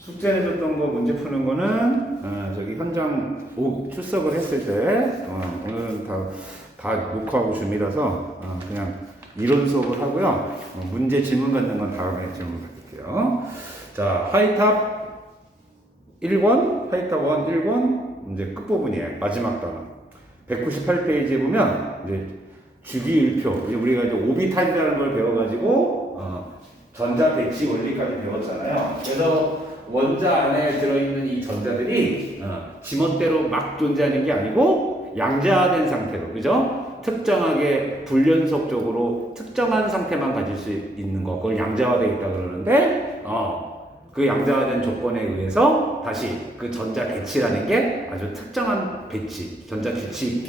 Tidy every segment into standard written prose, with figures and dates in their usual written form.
숙제 내줬던 거 문제 푸는 거는 저기 현장 출석을 했을 때 오늘은 다 녹화하고 준비라서 그냥 이론 수업을 하고요. 문제 질문 받는 건 다음에 질문 받을게요. 자, 하이탑 1권, 하이탑 1 1권 문제 끝부분이에요. 마지막 단어. 198페이지에 보면 이제 주기율표, 우리가 이제 오비탈이라는 걸 배워가지고 전자 배치 원리까지 배웠잖아요. 그래서 원자 안에 들어있는 이 전자들이 지멋대로 막 존재하는 게 아니고 양자화된 상태로, 그죠? 특정하게 불연속적으로 특정한 상태만 가질 수 있는 거, 그걸 양자화되어 있다고 그러는데, 그 양자화된 조건에 의해서 다시 그 전자 배치라는 게 아주 특정한 배치, 전자 배치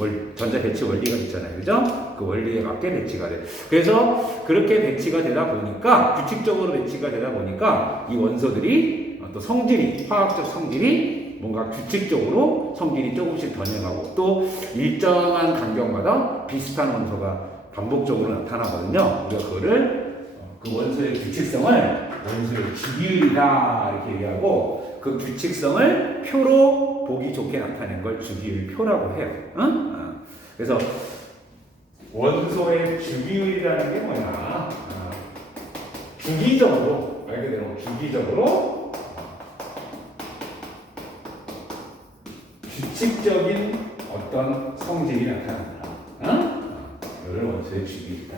원리가 있잖아요. 그죠? 그 원리에 맞게 배치가 돼. 그래서 그렇게 배치가 되다 보니까, 규칙적으로 배치가 되다 보니까 이 원소들이 또 성질이, 화학적 성질이 뭔가 규칙적으로 성질이 조금씩 변형하고 또 일정한 간격마다 비슷한 원소가 반복적으로 나타나거든요. 우리가 그거를 그 원소의 규칙성을 원소의 주기율이다 이렇게 얘기하고, 그 규칙성을 표로 보기 좋게 나타낸 걸 주기율표라고 해요. 그래서 원소의 주기율이라는 게 뭐냐? 주기적으로, 말 그대로 주기적으로 규칙적인 어떤 성질이 나타난다. 이걸 원소의 주기율이다.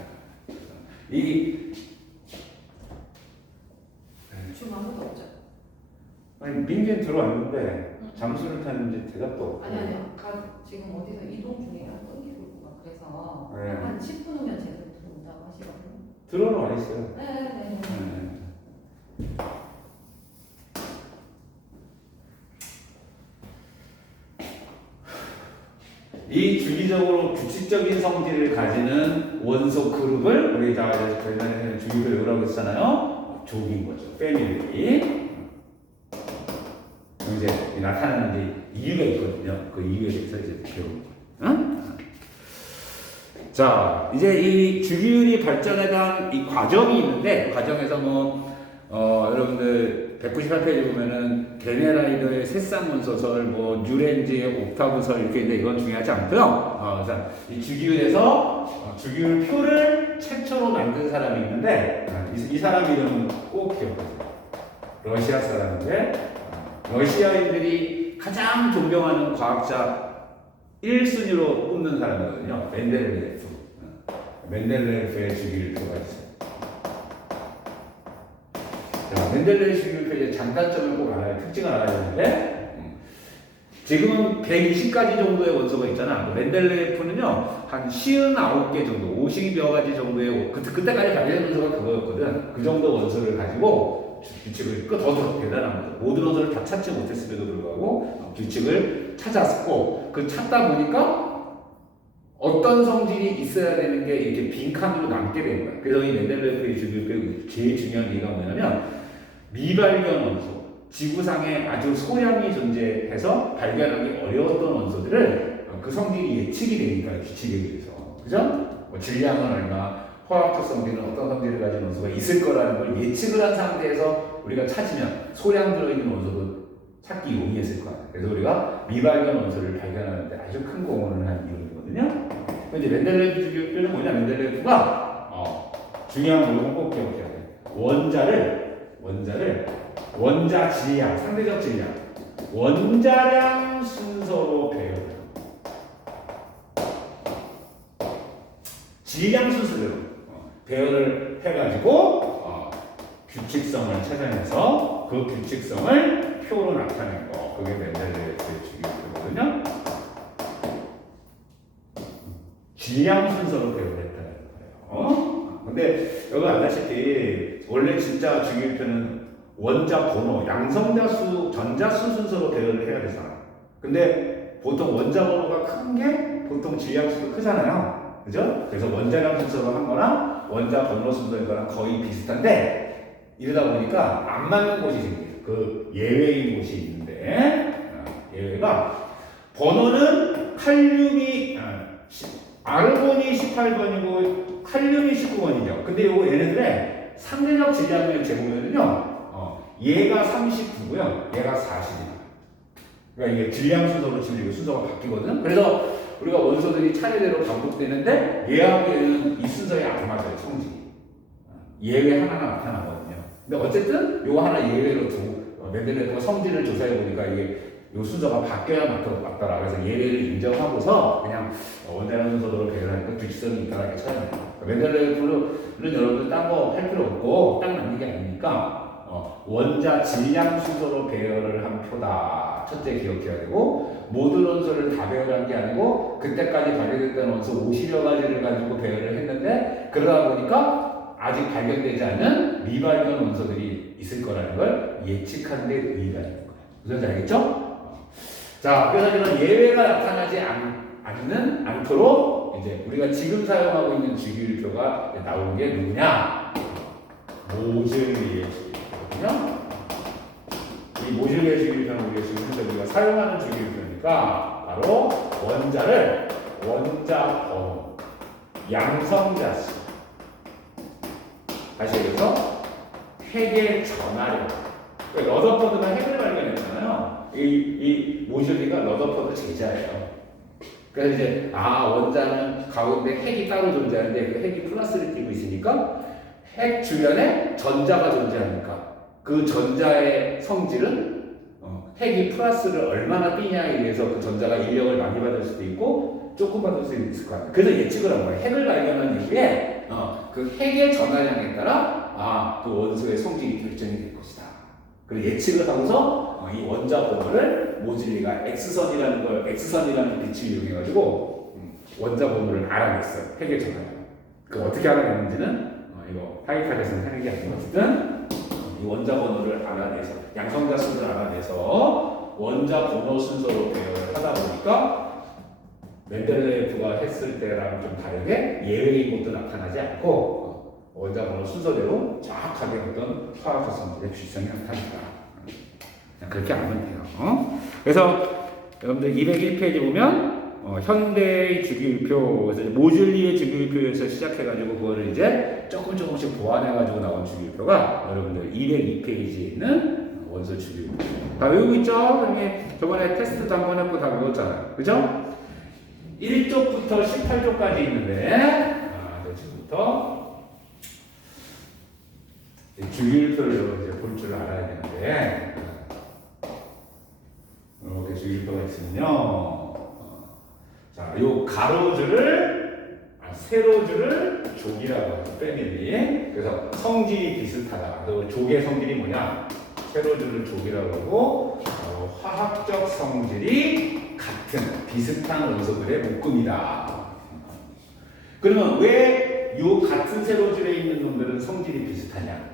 지금 아무도 없죠? 아니, 민기는 들어왔는데 잠수를 타는지 대답도 없고. 아니요. 지금 어디서 이동 중이라 끊기고 있고 막 그래서 네. 한 10분 후면 제대로 들어온다고 하시거든요. 들어는 와 있어요. 네. 이 주기적으로 규칙적인 성질을 가지는 원소 그룹을 우리 다 전에는 주기를 외우라고 했잖아요. 족인 거죠. 패밀리. 이제 나타나는 이유가 있거든요. 그 이유에 대해서 이제 배우는 거예요. 자, 이제 이 주기율이 발전에 대한 이 과정이 있는데, 과정에서 여러분들 198페이지 보면은 게네라이더의 새쌍문서설, 뉴렌즈의 옥타브설 이렇게 있는데 이건 중요하지 않고요. 그래서 이 주기율에서 주기율표를 최초로 만든 사람이 있는데, 이 사람 이름은 꼭 기억하세요. 러시아 사람인데, 러시아인들이 가장 존경하는 과학자 1순위로 꼽는 사람이거든요. 멘델레예프. 멘델레예프의 주기율표가 있어요. 자, 멘델레예프 주기율표의 장단점을 꼭 알아야, 특징을 알아야 되는데, 지금은 120가지 정도의 원소가 있잖아. 멘델레예프는요, 한 59개 정도, 50여 가지 정도의, 그때까지 가진 원소가 그거였거든. 그 정도 원소를 가지고 규칙을, 더 대단한 거죠. 모든 원소를 다 찾지 못했음에도 불구하고 규칙을 찾았고, 그 찾다 보니까 어떤 성질이 있어야 되는 게 이렇게 빈칸으로 남게 된 거야. 그래서 이 멘델레예프의 주기율표의 제일 중요한 얘기가 뭐냐면, 미발견 원소, 지구상에 아주 소량이 존재해서 발견하기 어려웠던 원소들을 그 성질이 예측이 되니까 규칙에 의해서. 그죠? 질량은 얼마, 화학적 성질은 어떤 성질을 가진 원소가 있을 거라는 걸 예측을 한 상태에서 우리가 찾으면 소량 들어있는 원소도 찾기 용이했을 거야. 그래서 우리가 미발견 원소를 발견하는데 아주 큰 공헌을 한 이론이거든요. 근데 멘델레예프 주기율표는 뭐냐? 멘델레예프가 중요한 걸 꼭 기억해야 돼. 원자 질량, 상대적 질량, 원자량 순서로 배열해요. 질량 순서대로 배열을 해가지고 규칙성을 찾아내서 그 규칙성을 표로 나타낸 거, 그게 멘델레예프의 주기율표거든요. 질량 순서로 배열했다는 거예요. 근데 여러분 알다시피 원래 진짜 주기율표는 원자 번호, 양성자수, 전자수 순서로 배열을 해야 되잖아. 근데 보통 원자 번호가 큰 게 보통 질량수도 크잖아요. 그죠? 그래서 원자량 순서로 한 거랑 원자 번호 순서인 거랑 거의 비슷한데, 이러다 보니까 안 맞는 곳이 생겨요. 그 예외인 곳이 있는데, 예외가 번호는 칼륨이 아르곤이 18번이고 칼륨이 19번이죠. 근데 요거 얘네들의 상대적 질량을 재보면은요, 얘가 39고요. 얘가 40이에요. 그러니까 이게 질량 순서로 지금 이거 순서가 바뀌거든. 그래서 우리가 원소들이 차례대로 반복되는데 얘하고 얘는 이 순서에 안 맞아요. 성질이. 예외 하나가 나타나거든요. 근데 어쨌든 요거 하나 예외로 두고 멘델레프가 성질을 조사해 보니까 이게 요 순서가 바뀌어야 맞더라. 그래서 예외를 인정하고서 그냥 원자량 순서대로 배열하니까 규칙성이 있다는 게 차이나요. 멘델레프는 여러분들 딴 거 할 필요 없고 딱 남는 게 아니니까 원자 질량 순서로 배열을 한 표다. 첫째 기억해야 되고 모든 원소를 다 배열한 게 아니고 그때까지 발견됐던 원소 50여 가지를 가지고 배열을 했는데 그러다 보니까 아직 발견되지 않은 미발견 원소들이 있을 거라는 걸 예측하는 데 의의가 있는 거예요. 무슨 알겠죠? 자, 그래서 이런 예외가 나타나지 않도록 이제 우리가 지금 사용하고 있는 주기율표가 나오는 게 누구냐? 모즐리의 주기율표거든요. 이 모즐리의 주기율표는 우리가 지금 현재 우리가 사용하는 주기율표니까 바로 원자를 원자 번호, 양성자 수. 다시 얘기해서 핵의 전하력. 러더퍼드가 핵을 발견했잖아요. 이 모즐리가 러더퍼드 제자예요. 그래서 이제 원자는 가운데 핵이 따로 존재하는데 그 핵이 플러스를 띄고 있으니까 핵 주변에 전자가 존재하니까 그 전자의 성질은 핵이 플러스를 얼마나 띄냐에 의해서 그 전자가 인력을 많이 받을 수도 있고 조금 받을 수도 있을 것 같아요. 그래서 예측을 한 거예요. 핵을 발견한 이후에 그 핵의 전하량에 따라 그 원소의 성질이 결정이 될 것이다. 그리고 예측을 하고서 이 원자 번호를 모즐리가 X선이라는 빛을 이용해가지고 원자 번호를 알아냈어요. 핵의 전하량. 그 어떻게 알아냈는지는 이거 파이칼에서는 하는 게 아니고 어쨌든 이 원자 번호를 알아내서 양성자 순서를 알아내서 원자 번호 순서로 배열을 하다 보니까 멘델레예프가 했을 때랑 좀 다르게 예외인 것도 나타나지 않고 원자 번호 순서대로 정확하게 어떤 화학 성질의 규칙성이 나타난다. 그렇게 알면 돼요. 그래서 여러분들 201페이지 보면 현대의 주기율표, 그래서 모즐리의 주기율표에서 시작해가지고 그거를 이제 조금씩 보완해가지고 나온 주기율표가 여러분들 202페이지에 있는 원소 주기율표. 다 외우고 있죠? 그러면 저번에 테스트도 한번 해보고 다 외웠잖아요. 그죠? 1쪽부터 18쪽까지 있는데, 지금부터 주기율표를 이제 볼 줄 알아야 되는데, 이렇게 주기율표가 있으면요. 자, 요 가로줄을, 세로줄을 족이라고 하죠. 패밀리. 그래서 성질이 비슷하다. 그 족의 성질이 뭐냐? 세로줄을 족이라고 하고, 화학적 성질이 같은, 비슷한 원소들의 묶음이다. 그러면 왜 요 같은 세로줄에 있는 놈들은 성질이 비슷하냐?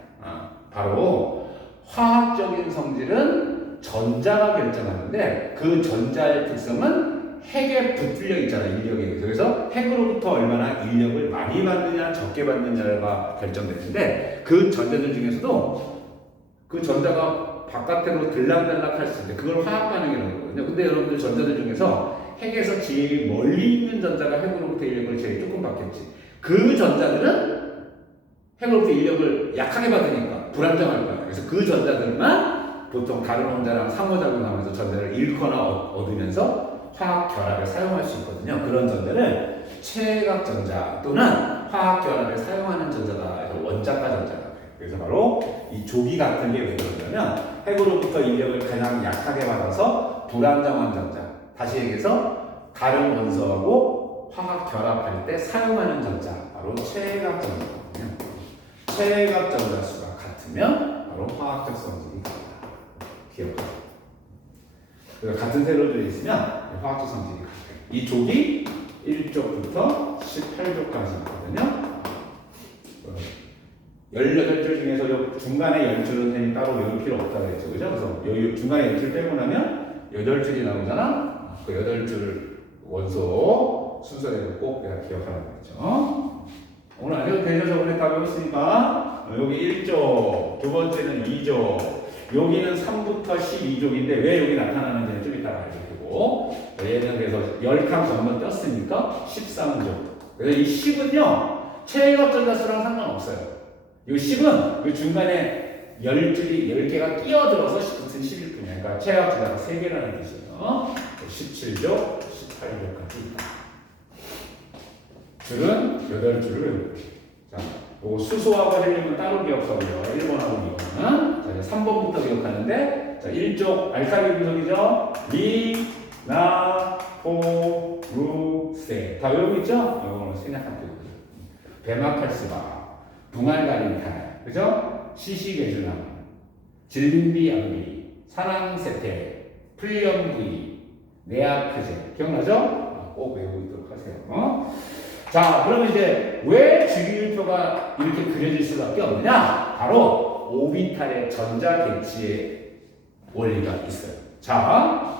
바로 화학적인 성질은 전자가 결정하는데 그 전자의 특성은 핵에 붙들려 있잖아요. 인력에 의해서. 그래서 핵으로부터 얼마나 인력을 많이 받느냐 적게 받느냐가 결정되는데 그 전자들 중에서도 그 전자가 바깥으로 들락달락 할 수 있는데 그걸 화학 반응이라고 하거든요. 근데 여러분들 전자들 중에서 핵에서 제일 멀리 있는 전자가 핵으로부터 인력을 제일 조금 받겠지. 그 전자들은 핵으로부터 인력을 약하게 받으니까 불안정할 거야. 그래서 그 전자들만 보통 다른 원자랑 상호작용하면서 전자를 잃거나 얻으면서 화학 결합에 사용할 수 있거든요. 그런 전자를 최외각 전자 또는 화학 결합에 사용하는 전자다. 그래서 원자가 전자다. 그래서 바로 이 조기 같은 게 왜 그러냐면 핵으로부터 인력을 가장 약하게 받아서 불안정한 전자. 다시 얘기해서 다른 원소하고 화학 결합할 때 사용하는 전자. 바로 최외각 전자거든요. 최외각 전자 수가 같으면 바로 화학적 성질이 같다. 기억하세요. 그러니까 같은 세로들이 있으면 화학적 성질이 같아요. 이 족이 1쪽부터 18쪽까지 있거든요. 18줄 중에서 중간에 10줄은 따로 외울 필요 없다고 했죠. 그죠? 그래서 중간에 10줄 빼고 나면 8줄이 나오잖아. 그 8줄 원소 순서대로 꼭 내가 기억하라고 했죠. 오늘 안 해도 되죠? 저번에 다 배웠으니까. 여기 1조, 두 번째는 2조, 여기는 3부터 12족인데 왜 여기 나타나는지는 좀 이따가 알려드리고, 얘는 그래서 10칸 전번 떴으니까 13족. 그래서 이 10은요, 최외각 전자수랑 상관없어요. 이 10은 그 중간에 10줄이 10개가 끼어들어서 붙은 11분이야. 그러니까 최악 주자가 3개라는 뜻이에요. 17조, 18조까지 있다. 줄은 8줄을 외우고. 자, 요거 수소하고 헬륨은 따로 기억하고요. 1번하고 2번은. 자, 이제 3번부터 기억하는데, 자, 1쪽 알칼리 분석이죠. 리, 나, 포, 루, 세. 다 외우고 있죠? 이거는 생략할게요. 베마칼스바, 붕알가린탈, 그죠? 시시계주남, 질빈비암비, 산항세테, 플렴브이, 네아크제. 기억나죠? 꼭 외우고 있도록 하세요. 자, 그러면 이제 왜 주기율표가 이렇게 그려질 수밖에 없느냐? 바로 오비탈의 전자 개치의 원리가 있어요. 자,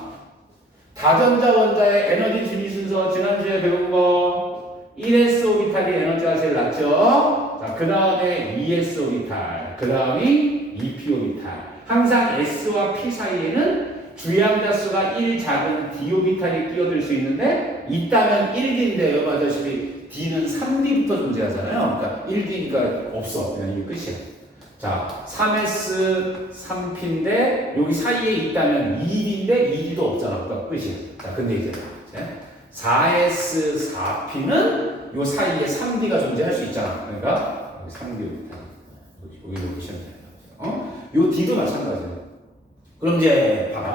다전자 원자의 에너지 준위 순서 지난주에 배운 거 1s 오비탈이 에너지가 제일 낮죠. 자, 그 다음에 2s 오비탈, 그 다음이 2p 오비탈. 항상 s와 p 사이에는 주양자수가 1 작은 d 오비탈이 끼어들 수 있는데 있다면 1d인데 여러분 아시다시피 d는 3d부터 존재하잖아요. 그러니까 1d니까 없어. 그냥 이게 끝이야. 자, 3s, 3p인데 여기 사이에 있다면 2d인데 2d도 없잖아. 그러니까 끝이야. 자, 근데 이제 4s, 4p는 요 사이에 3d가 존재할 수 있잖아. 그러니까 여기 3d 오비탈. 여기 놓으시면 돼요. 요 d도 마찬가지예요. 그럼 이제 봐봐.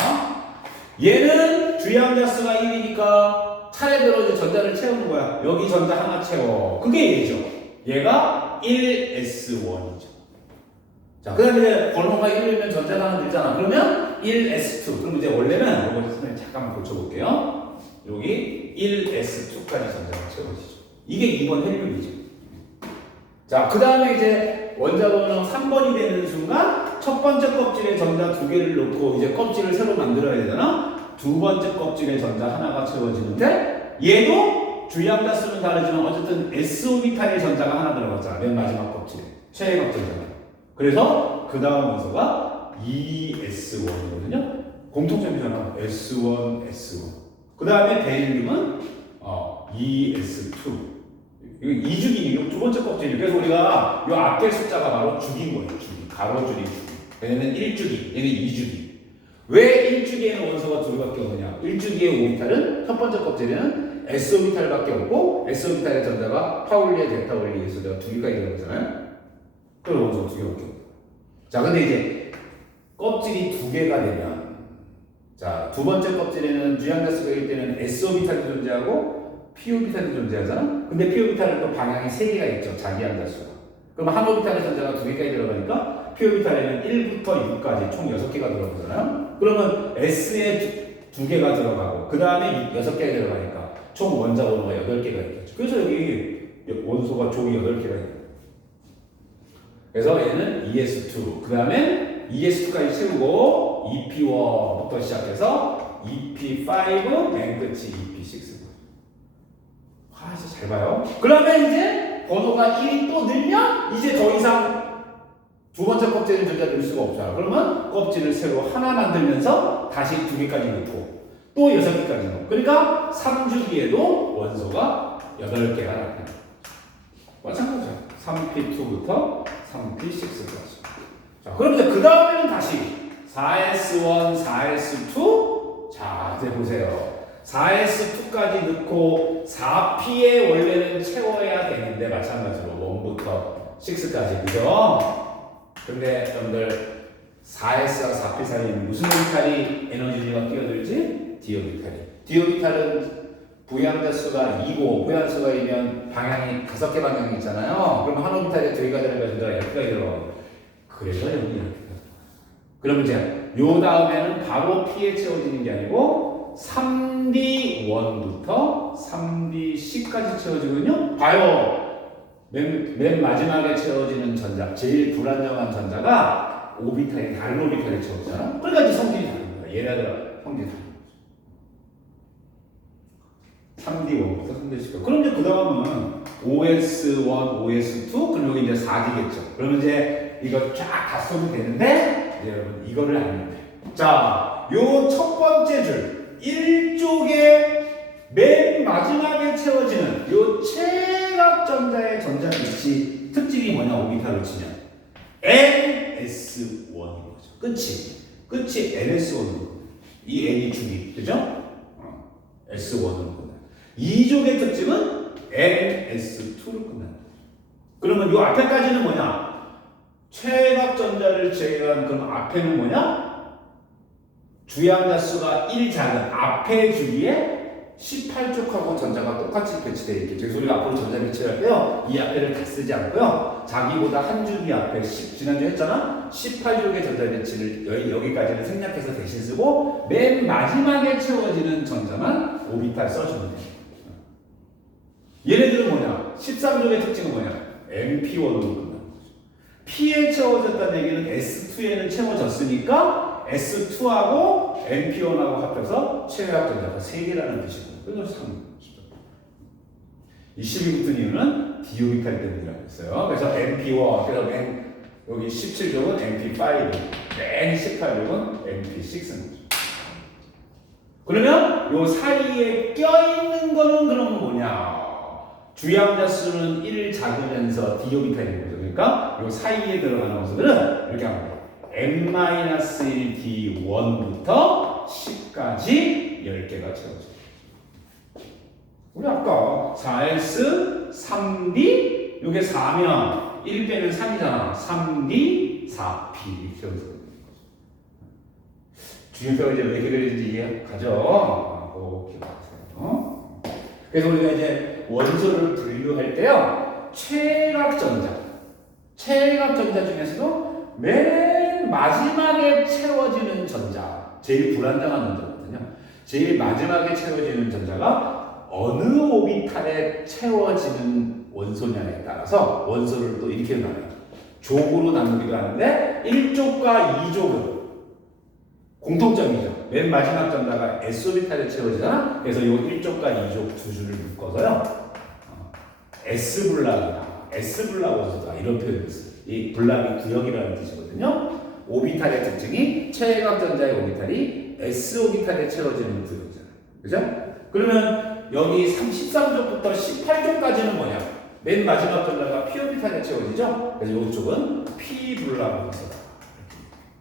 얘는 주양자수가 1이니까 차례대로 이제 전자를 채우는 거야. 여기 전자 하나 채워. 그게 얘죠. 얘가 1s1이죠. 자, 그 다음에 이제 번호가 1이면 전자가 하나 들잖아. 그러면 1s2. 그럼 이제 원래는 이거 선생님 잠깐만 고쳐볼게요. 여기 1s2까지 전자가 채워지죠. 이게 2번 헬륨이죠. 자, 그 다음에 이제 원자 번호 3번이 되는 순간 첫 번째 껍질에 전자 2개를 놓고 이제 껍질을 새로 만들어야 되잖아. 두 번째 껍질에 전자 하나가 채워지는데 얘도 주양자수는 다르지만 어쨌든 s-오비탈의 전자가 하나 들어갔잖아. 맨 마지막 껍질에 최애각 전자가. 그래서 그 다음 원소가 2s1이거든요. 공통점이잖아. s1, s1. 그 다음에 베릴륨은 2s2. 이거 2주기니까 두 번째 껍질이. 그래서 우리가 이 앞에 숫자가 바로 주기인 거예요. 주기. 가로줄이 주기. 얘는 1주기, 얘는 2주기. 왜 1주기에는 원소가 2개밖에 없느냐? 1주기의 오비탈은 첫 번째 껍질에는 s-오비탈밖에 없고 s-오비탈의 전자가 파울리에 델타올리에서 내가 2개까지 들어가잖아요. 그럼 원소가 2개밖에 없고. 자, 근데 이제 껍질이 2개가 되면 자, 두 번째 껍질에는 주양자수가 있을 때는 s-오비탈도 존재하고 p-오비탈도 존재하잖아. 근데 p-오비탈은 또 방향이 3개가 있죠. 자기양자수가. 그럼 한 오비탈의 전자가 2개까지 들어가니까 p-오비탈에는 1부터 6까지 총 6개가 들어가잖아요. 그러면 S에 2개가 들어가고 그 다음에 6개가 들어가니까 총 원자 번호가 8개가 있겠죠. 그래서 여기 원소가 종이 8개가 있어요. 그래서 얘는 ES2, 그 다음에 ES2까지 채우고 EP1부터 시작해서 EP5, 맨 끝이 EP6. 아, 이제 잘 봐요. 그러면 이제 번호가 1이 또 늘면 이제 더 이상 두 번째 껍질을 전자 넣을 수가 없잖아. 그러면 껍질을 새로 하나 만들면서 다시 2개까지 넣고 또 6개까지 넣고. 그러니까 3주기에도 원소가 8개가 나타나. 마찬가지야. 3p2부터 3p6까지. 자, 그럼 이제 그 다음에는 다시 4s1, 4s2. 자, 이제 보세요. 4s2까지 넣고 4p에 원래는 채워야 되는데 마찬가지로 1부터 6까지. 그죠? 근데 여러분들 4s와 4p 사이에는 무슨 오비탈이 에너지가 끼어들지? d-오비탈이. d-오비탈은 부양자수가 2고 부양수가 2면 방향이 5개 방향이 있잖아요. 그럼 한 오비탈에 2개가 들어가면 이렇게가 들어가요. 그래서 여기 이렇게 그러면 이제 요 다음에는 바로 p에 채워지는 게 아니고 3d1부터 3dc까지 채워지거든요. 봐요. 맨 마지막에 채워지는 전자, 제일 불안정한 전자가 오비탈이 다른 오비탈에 채워지잖아. 그러니까 이제 성질이 다른 거야. 얘네들 성질이 다른 거죠. 3D1부터 3D씩. 그럼 이제 그 다음은 OS1, OS2, 그럼 여기 이제 4D겠죠. 그러면 이제 이거 쫙 다 써도 되는데, 이제 여러분 이거를 알면 돼요. 자, 요 첫 번째 줄, 1쪽에 맨 마지막에 채워지는 요 최각 전자의 전자 위치 특징이 뭐냐? 오비탈로 치면 NS1인 거죠. 끝이 NS1으로 이 N이 주기, 그죠? S1으로 끝나. 2족의 특징은 NS2로 끝난다. 그러면 이 앞에까지는 뭐냐? 최각전자를 제외한 그럼 앞에는 뭐냐? 주양자수가 1 작은 앞에 주기에 18쪽하고 전자가 똑같이 배치되어 있겠죠. 그래서 우리가 앞으로 전자 배치를 할 때요, 이 앞에를 다 쓰지 않고요, 자기보다 한 주기 앞에 지난주에 했잖아, 18쪽의 전자 배치를 여기까지는 생략해서 대신 쓰고 맨 마지막에 채워지는 전자만 오비탈 써주면 돼요. 얘네들은 뭐냐? 13쪽의 특징은 뭐냐? MP1으로 끝나는 거죠. P에 채워졌다는 얘기는 S2에는 채워졌으니까 S2하고 MP1하고 합해서 최외학 전자가 3개라는 뜻이고, 그래서 참 쉽죠. 이 12 붙은 이유는 디오비탈 때문이라고 했어요. 그래서 MP1, 그래서 맨 여기 17족은 MP5, 맨 18족은 MP6인 거죠. 그러면 요 사이에 껴있는 거는 그럼 뭐냐? 주양자 수는 1 작으면서 디오비탈인 거죠. 그러니까 요 사이에 들어가는 원소들은 이렇게 합니다. n-1d1부터 10까지 10개가 채워져요. 우리 아까 4s, 3d, 요게 4면 1 빼면 3이잖아. 3d, 4p 채워져요. 주임표가 이제 왜 해결되는지 이해가죠? 기억하세요. 그래서 우리가 이제 원소를 분류할 때요, 최각전자 중에서도 맨 마지막에 채워지는 전자, 제일 불안정한 전자거든요. 제일 마지막에 채워지는 전자가 어느 오비탈에 채워지는 원소냐에 따라서 원소를 또 이렇게 나눠요. 족으로 나누기도 하는데 1족과 2족은 공통점이죠. 맨 마지막 전자가 S오비탈에 채워지잖아. 그래서 이 1족과 2족 두 줄을 묶어서요, S블락 원소다 이런 표현을 써요. 이 블락이 구역이라는 뜻이거든요. 오비탈의 특징이 최외곽전자의 오비탈이 S오비탈에 채워지는 구역이잖아요. 그죠? 그러면 여기 13족부터 18족까지는 뭐냐? 맨 마지막 전자가 P오비탈에 채워지죠? 그래서 이쪽은 P블락 원소다.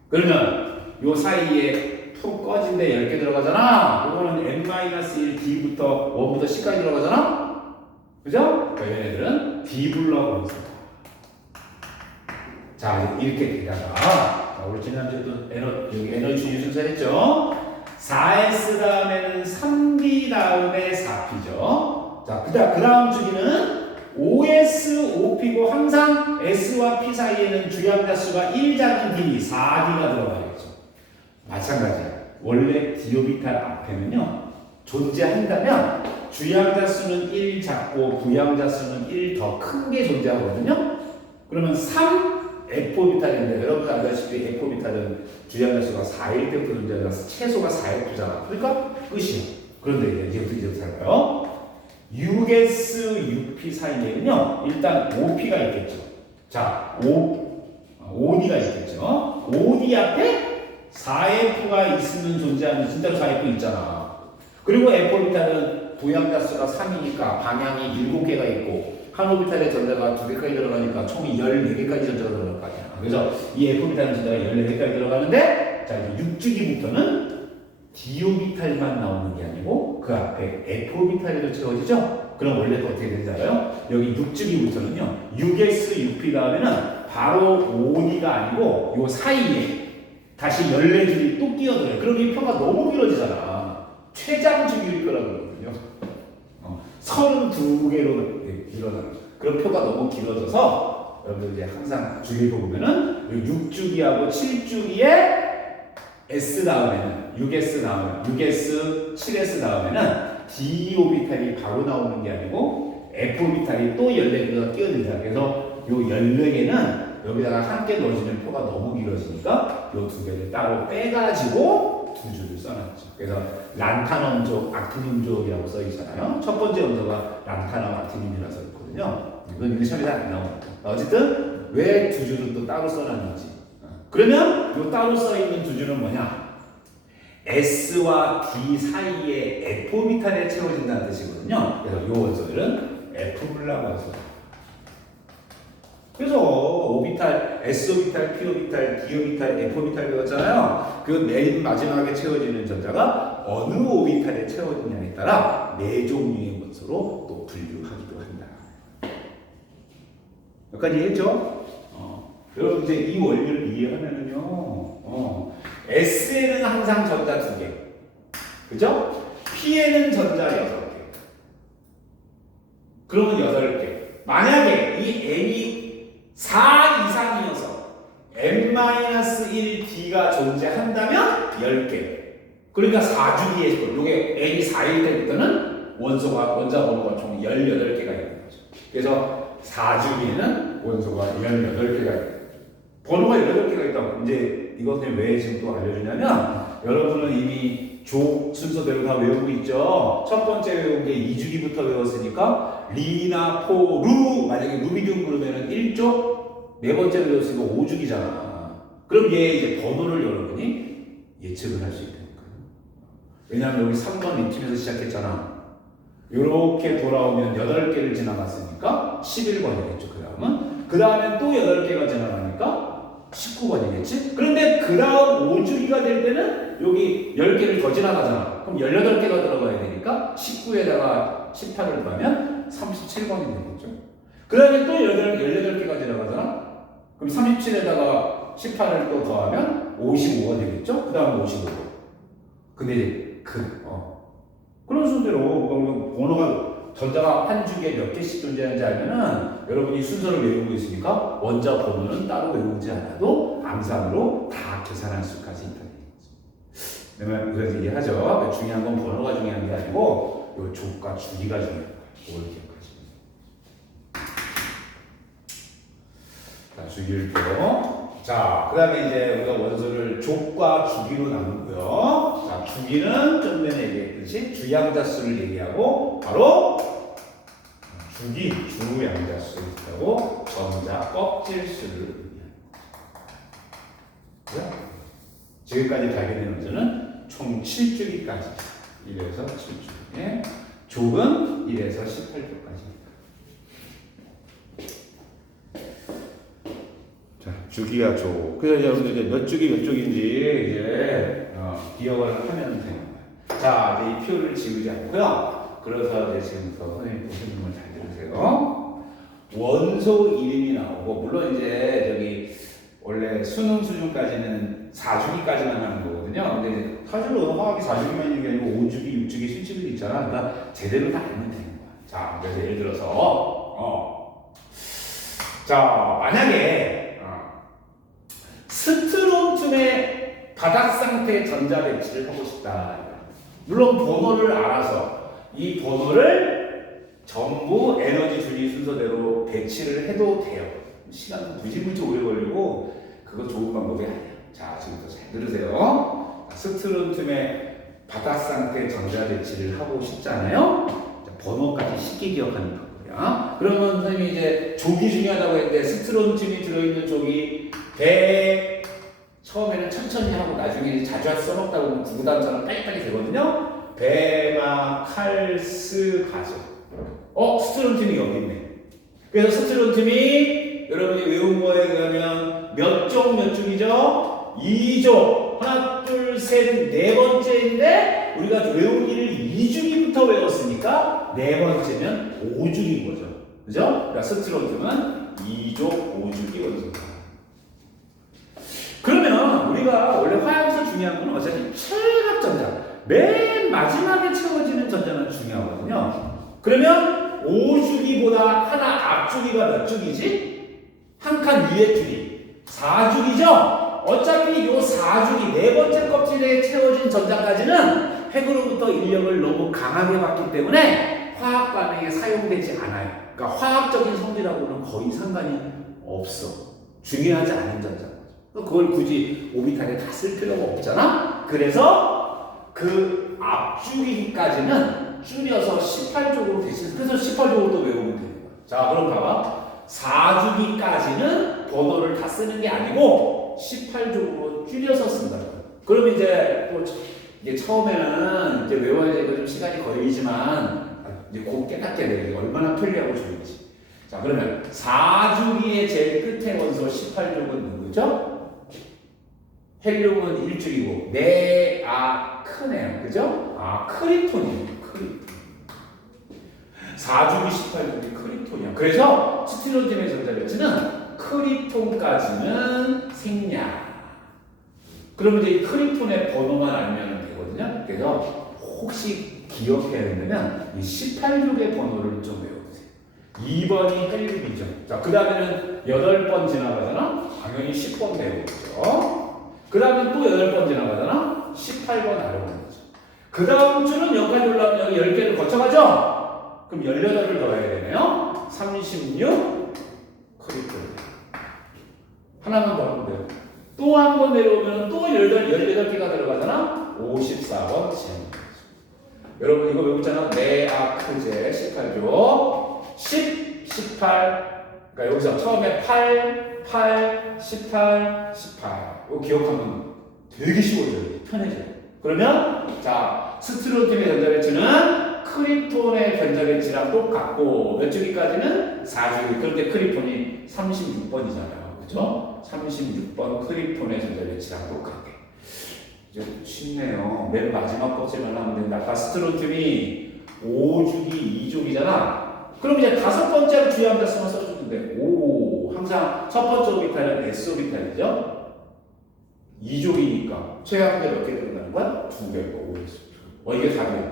그러면 요 사이에 푹 꺼진 데 10개 들어가잖아. 이거는 n-1d부터 1부터 10까지 들어가잖아. 그죠? 그러니까 얘네들은 D블락 원소다. 자, 이렇게 되다가, 자, 우리 지난주에도 여기 에너지 순서 했죠? 4s 다음에는 3d 다음에 4p죠. 자, 그 다음 주기는 OS, OP고 항상 S와 P 사이에는 주양자수가 1 작은 D, 4D가 들어가겠죠. 마찬가지야. 원래 디오비탈 앞에는요, 존재한다면 주양자수는 1 작고 부양자수는 1 더 큰 게 존재하거든요. 그러면 3 F오비탈인데 여러분 알다시피 F오비탈은 주양자수가 4일 때부터 존재하니까 최소가 4F잖아. 그러니까 끝이야. 그런데 이제부터 잘 봐요. 6S, 6P 사이에는요, 일단 5P가 있겠죠. 자, 5D가 있겠죠. 5D 앞에 4F가 있으면 존재하는 진짜로 4F 있잖아. 그리고 F오비탈은 부양자수가 3이니까 방향이 7개가 있고 한 오비탈에 전자가 2개까지 들어가니까 총 14개까지 전자가 들어갈 거 아니야. 그래서 이 F오비탈은 전자가 14개까지 들어가는데, 자, 이제 6주기부터는 D오비탈만 나오는 게 아니고 그 앞에 F오비탈에도 채워지죠? 그럼 원래 또 어떻게 되는지 알아요? 여기 6주기부터는요, 6S, 6P 다음에는 바로 5D가 아니고 요 사이에 다시 14줄이 또 끼어들어요. 그럼 이 표가 너무 길어지잖아. 최장주기표라고 그러거든요. 32개로 일어나는 거죠. 그런 표가 너무 길어져서 여러분들 이제 항상 주기표 보면은 6주기하고 7주기에 S 다음에는 6S 다음에 6S, 7S 다음에는 D 오비탈이 바로 나오는 게 아니고 F 오비탈이 또 14개가 끼어들자. 그래서 요 14개는 여기다가 함께 넣어주면 표가 너무 길어지니까 요 두 개를 따로 빼가지고 두 줄을 써놨죠. 그래서 란타넘족, 악티늄족이라고 써있잖아요. 첫 번째 원소가 란타넘, 악티늄이라고 써있거든요. 이건 이거 시험에 잘 안 나옵니다. 어쨌든 왜 두 줄을 또 따로 써놨는지. 그러면 요 따로 써있는 두 줄은 뭐냐? S와 D 사이에 F오비탈에 채워진다는 뜻이거든요. 그래서 요 원소들은 F블락 원소다. 그래서 오비탈, S오비탈, P오비탈, D오비탈, F오비탈 배웠잖아요. 그 맨 마지막에 채워지는 전자가 어느 오비탈에 채워지냐에 따라 네 종류의 원소로 또 분류하기도 한다. 여기까지 이해했죠? 여러분 이제 이 원리를 이해하면은요, S에는 항상 전자 2개, 그죠? P에는 전자 6개. 그러면 8개. 만약에 이 N이 4 이상이어서 N-1D가 존재한다면 10개. 그러니까 4주기의 요게 N이 4일 때부터는 원자 번호가 총 18개가 있는 거죠. 그래서 4주기에는 원소가 18개가 있는 번호가 18개가 있다고. 이제 이것을 왜 지금 또 알려주냐면 여러분은 이미 조 순서대로 다 외우고 있죠. 첫 번째 외운 게 2주기부터 외웠으니까 리나 포, 루 만약에 루비듐 그러면은 1조 네 번째 외웠으니까 5주기잖아. 그럼 얘 이제 번호를 여러분이 예측을 할 수 있다니까요. 왜냐하면 여기 3번 리튬에서 시작했잖아. 요렇게 돌아오면 8개를 지나갔으니까 11번이겠죠. 그 다음엔 또 8개가 지나가니까 19번이겠지? 그런데 그 다음 5주기가 될 때는 여기 10개를 더 지나가잖아. 그럼 18개가 들어가야 되니까 19에다가 18을 더하면 37번이 되겠죠. 그 다음에 또 18개가 지나가잖아. 그럼 37에다가 18을 또 더하면 55가 되겠죠? 그 다음 55. 근데 이제 그런 순서대로 번호가 전자가 한 주기에 몇 개씩 존재하는지 알면은 여러분이 순서를 외우고 있으니까 원자 번호는 따로 외우지 않아도 암산으로 다 계산할 수까지 있다는 얘기죠. 그러면 우리가 얘기하죠. 중요한 건 번호가 중요한 게 아니고 요 족과 주기가 중요한 거예요. 그걸 기억하시면 돼요. 자, 주기를 또. 자, 그 다음에 이제 우리가 원소를 족과 주기로 나누고요. 자, 주기는 좀 전에 얘기했듯이 주양자 수를 얘기하고 바로 주기, 주양자 수라고 전자 껍질 수를 의미합니다. 지금까지 발견된 원소는 총 7주기까지 1에서 7주기, 족은 1에서 18주까지. 자, 주기가 조. 그래서 여러분들 이제 몇 주기 몇 쪽인지 이제 기억을 하면 되는 거예요. 자, 이제 이 표를 지우지 않고요. 그래서 이제 지금부터 선생님 보시는 걸 잘 들으세요. 원소 이름이 나오고 물론 이제 저기 원래 수능 수준까지는 4주기까지만 하는 거거든요. 근데 사실은 화학이 4주기만 있는 게 아니고 5주기, 6주기, 7주기 있잖아. 그러니까 제대로 다 알면 되는 거야. 자, 그래서 예를 들어서 자, 만약에 스트론튬의 바닥 상태 전자 배치를 하고 싶다. 물론 번호를 알아서 이 번호를 전부 에너지 준위 순서대로 배치를 해도 돼요. 시간은 무지무지 오래 걸리고 그거 좋은 방법이 아니야. 자, 지금부터 잘 들으세요. 스트론튬의 바닥 상태 전자 배치를 하고 싶잖아요. 자, 번호까지 쉽게 기억하는 거고요. 그러면 선생님이 이제 족이 중요하다고 했는데 스트론튬이 들어있는 족이 처음에는 천천히 하고 나중에 자주 써먹다 보면 구구단처럼 빨리빨리 되거든요. 베마칼스가죠. 스트론튬이 여기 있네. 그래서 스트론튬이 여러분이 외운 거에 의하면 몇 쪽이죠? 2쪽. 하나, 둘, 셋, 네 번째인데 우리가 외우기를 2주기부터 외웠으니까 네 번째면 5주기인 거죠. 그죠? 그러니까 스트론튬은 2족 5주기 원소입니다. 그러면 우리가 원래 화학에서 중요한 건 어차피 철갑 전자, 맨 마지막에 채워지는 전자는 중요하거든요. 그러면 5주기보다 하나 앞주기가 몇 주기지? 한 칸 위에 주기 4주기죠? 어차피 요 4주기 네 번째 껍질에 채워진 전자까지는 핵으로부터 인력을 너무 강하게 받기 때문에 화학 반응에 사용되지 않아요. 그러니까 화학적인 성질하고는 거의 상관이 없어. 중요하지 않은 전자. 그걸 굳이 오비탈에 다 쓸 필요가 없잖아? 그래서 그 앞주기까지는 줄여서 18족으로 대신, 그래서 18족으로 또 외우면 되는 거야. 자, 그럼 봐봐. 4주기까지는 번호를 다 쓰는 게 아니고 18족으로 줄여서 쓴다. 그럼 이제 또 이게 처음에는 이제 외워야 되고 좀 시간이 걸리지만 이제 곧 깨닫게 돼. 얼마나 편리하고 좋은지. 자, 그러면 4주기의 제일 끝에 원소 18족은 누구죠? 헬륨은 1주기고 크네요. 그죠? 크리톤이에요. 크리톤. 4주기 18족이 크리톤이야. 그래서 스티론팀의 전자배치는 크리톤까지는 생략. 그러면 이제 이 크리톤의 번호만 알면 되거든요. 그래서 혹시 기억해야 된다면 이 18족의 번호를 좀 외워두세요. 2번이 헬륨이죠. 자, 그 다음에는 8번 지나가잖아? 당연히 10번 배우죠. 그 다음에 또 8번 지나가잖아? 18번 알아보는 거죠. 그 다음 주는 여기까지 올라오면 여기 10개를 거쳐가죠? 그럼 18을 더해야 되네요. 36 크리톤. 하나만 더 하면 돼요. 또 한 번 내려오면 또 18개가 들어가잖아? 54번 제곱. 여러분 이거 외웠잖아? 네아크제 18조 10, 18 그러니까 여기서 처음에 8, 18 이거 기억하면 되게 쉬워져요. 편해져요. 그러면 자 스티론팀의 전자배치는 크리톤의 전자배치랑 똑같고 몇 주기까지는 4주기. 그런데 크리톤이 36번이잖아요. 그죠? 36번 크리톤의 전자배치랑 똑같게. 이제 쉽네요. 맨 마지막 껍질만 하면 된다. 아까 스티론팀이 5주기, 2주기잖아. 그럼 이제 5번째로 주요한 단수만 써주는데 항상 첫 번째 오비탈은 S 오비탈이죠? 2족이니까 최악의 몇 개 들어가는 거야? 2개고 5S. 이게 답이에요.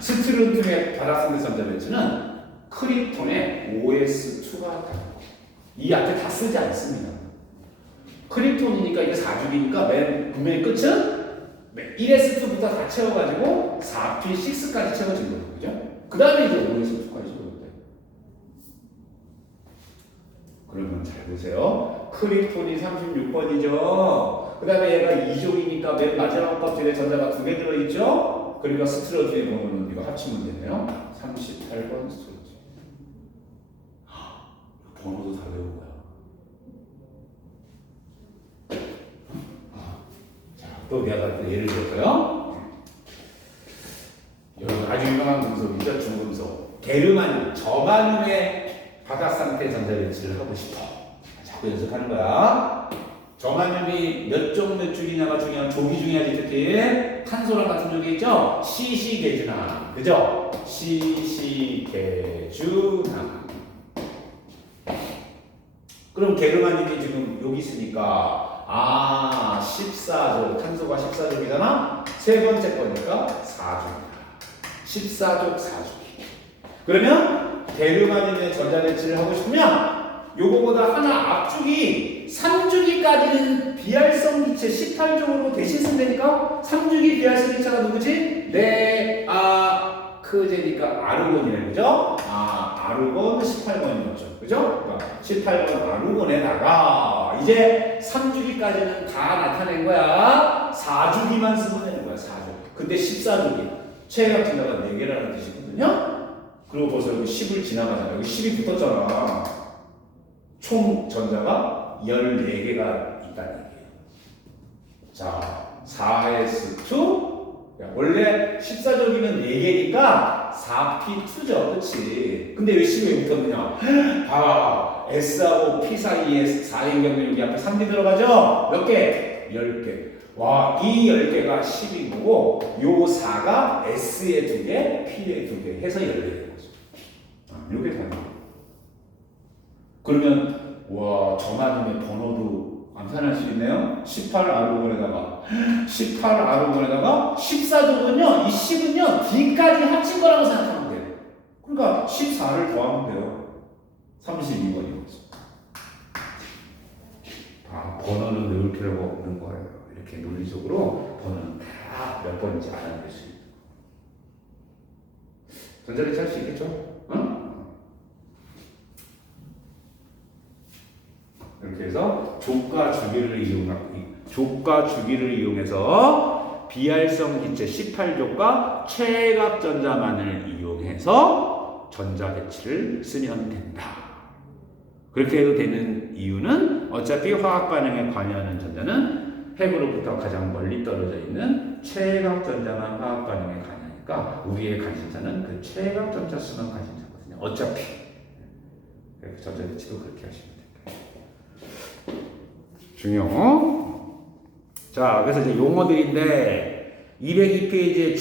스티론팀의 바닥상대 전자배치는 크리톤의 OS2가 답이에요. 이 앞에 다 쓰지 않습니다. 크리톤이니까 이게 4주기니까 분명히 끝은 1S2부터 다 채워가지고 4P6까지 채워진 거예요. 그죠? 그 다음에 이제 5S2까지 채워졌대. 그러면 잘 보세요. 크리톤이 36번이죠. 그 다음에 얘가 2족이니까 맨 마지막 껍질에 전자가 2개 들어있죠? 그러니까 스티론팀의 번호는 이거 합치면 되네요. 38번 스티론팀. 번호도 다 외운 거야. 또 내가 예를 들어서요. 여러분 아주 유명한 금속이죠. 중금속. 게르마늄, 저마늄의 바닥 상태 전자배치를 하고 싶어. 자꾸 연습하는 거야. 저마늄이 몇 종 몇 줄이냐가 중요한 조기 중요하지. 특히 탄소랑 같은 쪽이 있죠. 시시계준항. 그죠? 시시계준항. 그럼 게르마늄이 지금 여기 있으니까 14족, 탄소가 14족이잖아? 세 번째 거니까 4족이다. 14족, 4족이. 그러면 게르마늄의 전자배치를 하고 싶으면 요거보다 하나 앞주기 3주기까지는 비활성 기체 18족으로 대신 쓰면 되니까 3주기 비활성 기체가 누구지? 크제니까 아르곤이네. 그죠? 아르곤 18번이었죠. 그죠? 그러니까 18번 아르곤에다가 이제 3주기까지는 다 나타낸 거야. 4주기만 쓰면 되는 거야. 4주기. 근데 14주기. 최악 전자가 4개라는 뜻이거든요. 그리고 벌써 여기 10을 지나가잖아. 여기 10이 붙었잖아. 총 전자가 14개가 있다는 얘기예요. 자, 4s2 원래 14조기는 4개니까 4p2죠. 그치? 근데 왜 10이 왜 붙었느냐? 봐봐. S하고 P 사이에 4의 경우 여기 앞에 3D 들어가죠? 몇 개? 10개. 와, 이 10개가 10인 거고 요 4가 S에 2개, P에 2개 해서 14개인 거죠. 이렇게 되는 거예요. 그러면 와, 저마늄의 번호도 암산할 수 있네요. 18아르곤에다가 18아르곤에다가 14족은요. 이 10은요. D까지 합친 거라고 생각하면 돼요. 그러니까 14를 더하면 돼요. 32번인 거죠. 번호는 외울 필요가 없는 거예요. 이렇게 논리적으로 번호는 다 몇 번인지 알아낼 수 있는 거예요. 전자배치 할 수 있겠죠? 응? 이렇게 해서 족과 주기를 이용해서 비활성 기체 18족과 최각 전자만을 이용해서 전자배치를 쓰면 된다. 그렇게 해도 되는 이유는 어차피 화학 반응에 관여하는 전자는 핵으로부터 가장 멀리 떨어져 있는 최각 전자만 화학 반응에 관여하니까 우리의 관심사는 그 최각 전자 수만 관심사거든요. 어차피. 전자배치도 그렇게 하시면 됩니다. 중요. 자, 그래서 이제 용어들인데 202페이지에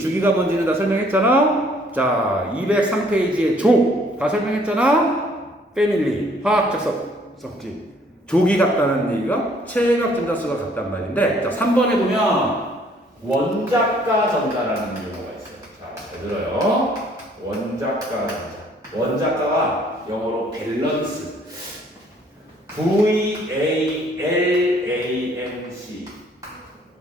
주기가 뭔지는 다 설명했잖아. 자, 203페이지에 조 다 설명했잖아. 패밀리, 화학적 성질, 조기 같다는 얘기가 체각 전자수가 같단 말인데, 자, 3번에 보면 원자가 전자라는 용어가 있어요. 자, 잘 들어요. 원자가 전자. 원자가가 영어로 밸런스. VALANC.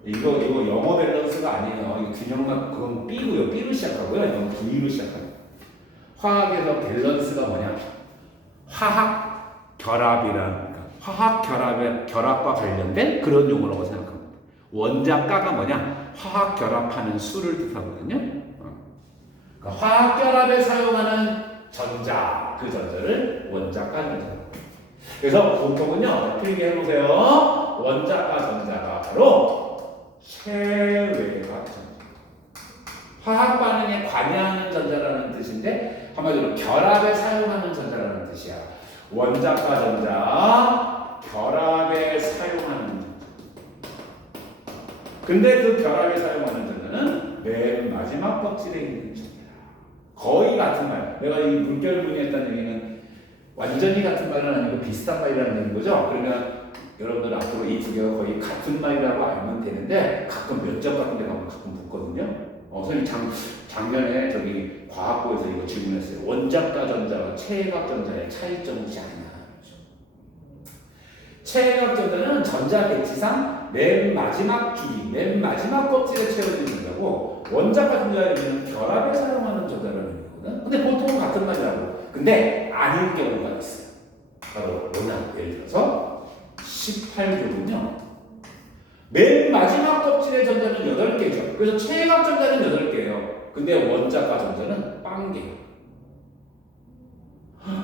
이거 영어 밸런스가 아니에요. 이거 균형만 그건 B고요. B로 시작하고요. 이건 V로 시작합니다. 화학에서 밸런스가 뭐냐? 화학 결합이라는, 그러니까 화학 결합과 관련된 그런 용어라고 생각합니다. 원자가가 뭐냐? 화학 결합하는 수를 뜻하거든요. 그러니까 화학 결합에 사용하는 전자, 그 전자를 원자가 전자. 그래서 보통은요, 틀리게 해보세요. 원자가 전자가 바로 체외각 전자. 화학 반응에 관여하는 전자라는 뜻인데 한마디로 결합에 사용하는 전자라는 뜻이야. 원자가 전자, 결합에 사용하는 전자. 근데 그 결합에 사용하는 전자는 맨 마지막 껍질에 있는 전자. 거의 같은 말. 내가 이 물결분이 했다는 얘기는 완전히 같은 말은 아니고 비슷한 말이라는 얘기인 거죠. 그러면 여러분들 앞으로 이 두 개가 거의 같은 말이라고 알면 되는데 가끔 면접 같은 데 가면 가끔 묻거든요. 선생님 작년에 저기 과학부에서 이거 질문했어요. 원자가 전자와 체각 전자의 차이점이 있지 않냐. 체각 전자는 전자 배치상 맨 마지막 주기, 맨 마지막 껍질에 채워지는 전자고, 원자가 전자는 결합에 사용하는 전자라는 거거든. 근데 보통은 같은 말이라고. 근데 아닌 경우가 있어요. 바로 뭐냐? 예를 들어서 18교는요. 맨 마지막 껍질의 전자는 8개죠. 그래서 체각 전자는 8개예요. 근데 원자가 전자는 0개예요.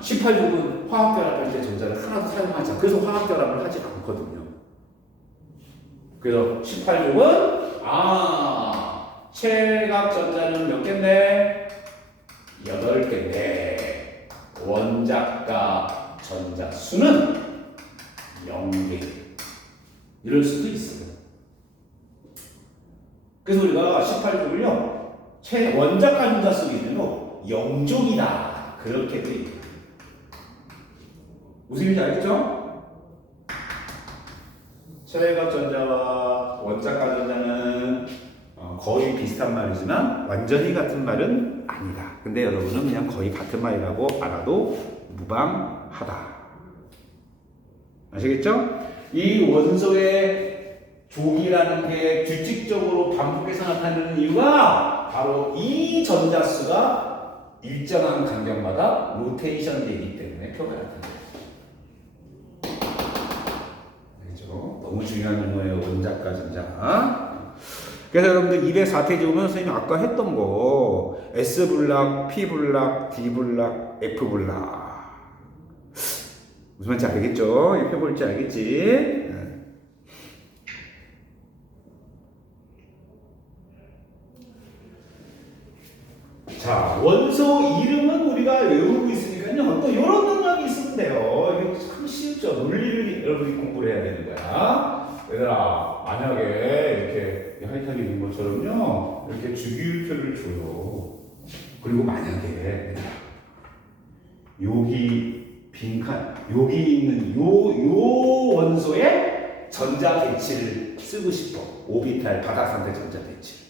18족은 화학결합할 때 전자를 하나도 사용하지 않아요. 그래서 화학결합을 하지 않거든요. 그래서 18족은 체각 전자는 몇 개인데? 8개인데 원자가 전자 수는 0개. 이럴 수도 있어요. 그래서 우리가 18족을요, 원자가 전자 쓰기는요, 0족이다. 그렇게 돼 있어요. 무슨 얘기인지 알겠죠? 체각 전자와 원자가 전자는 거의 비슷한 말이지만 완전히 같은 말은 아니다. 근데 여러분은 그냥 거의 같은 말이라고 알아도 무방하다. 아시겠죠? 이 원소의 조기라는 게 규칙적으로 반복해서 나타나는 이유가 바로 이 전자수가 일정한 간격마다 로테이션 되기 때문에 표가 나타납니다. 알겠죠? 너무 중요한 용어예요. 원자가 전자. 그래서 여러분들 204페이지 보면 선생님이 아까 했던 거 S블락, P블락, D블락, F블락 무슨 말인지 알겠죠? 이렇게 볼지 알겠지? 자, 원소 이름은 우리가 외우고 있으니까요. 또 이런 능력이 있으면 돼요. 이거 참 쉽죠. 논리를 여러분이 공부를 해야 되는 거야. 얘들아, 만약에 이렇게 하이탑이 있는 것처럼요, 이렇게 주기율표를 줘요. 그리고 만약에 여기 빈칸, 여기 있는 요 원소의 전자 배치를 쓰고 싶어. 오비탈 바닥 상태 전자 배치.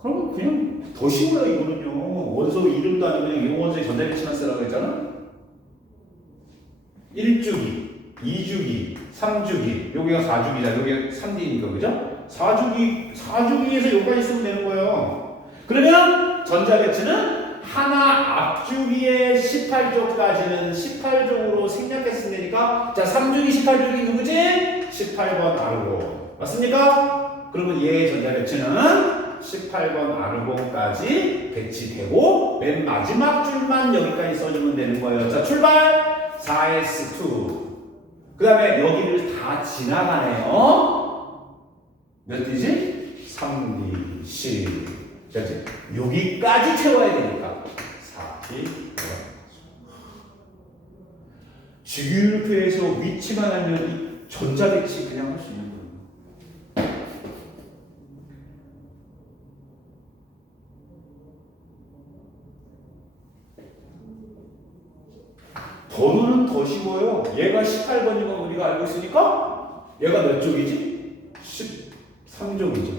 그러면 그냥 더 쉬워요. 이거는요. 원소 이름도 아니면 이 원소의 전자 배치만 쓰라고 했잖아. 1주기, 2주기, 3주기, 여기가 4주기잖아. 여기가 3D니까, 그죠? 4주기에서 여기까지 쓰면 되는 거예요. 그러면 전자 배치는 하나 앞주기의 18족까지는 18족으로 생략했으면 되니까, 자, 3주기 18족이 누구지? 18번 아르고. 맞습니까? 그러면 얘의 전자 배치는 18번 아르고까지 배치되고, 맨 마지막 줄만 여기까지 써주면 되는 거예요. 자, 출발! 4s2. 그 다음에 여기를 다 지나가네요. 몇 D지? 3D, 10. 여기까지 채워야 되니까 4D. 주기율표에서 위치만 알면 이 전자배치 그냥 할 수 있는 거예요. 번호는 더 쉬워요. 얘가 18번인 건 우리가 알고 있으니까 얘가 몇 쪽이지? 13쪽이죠.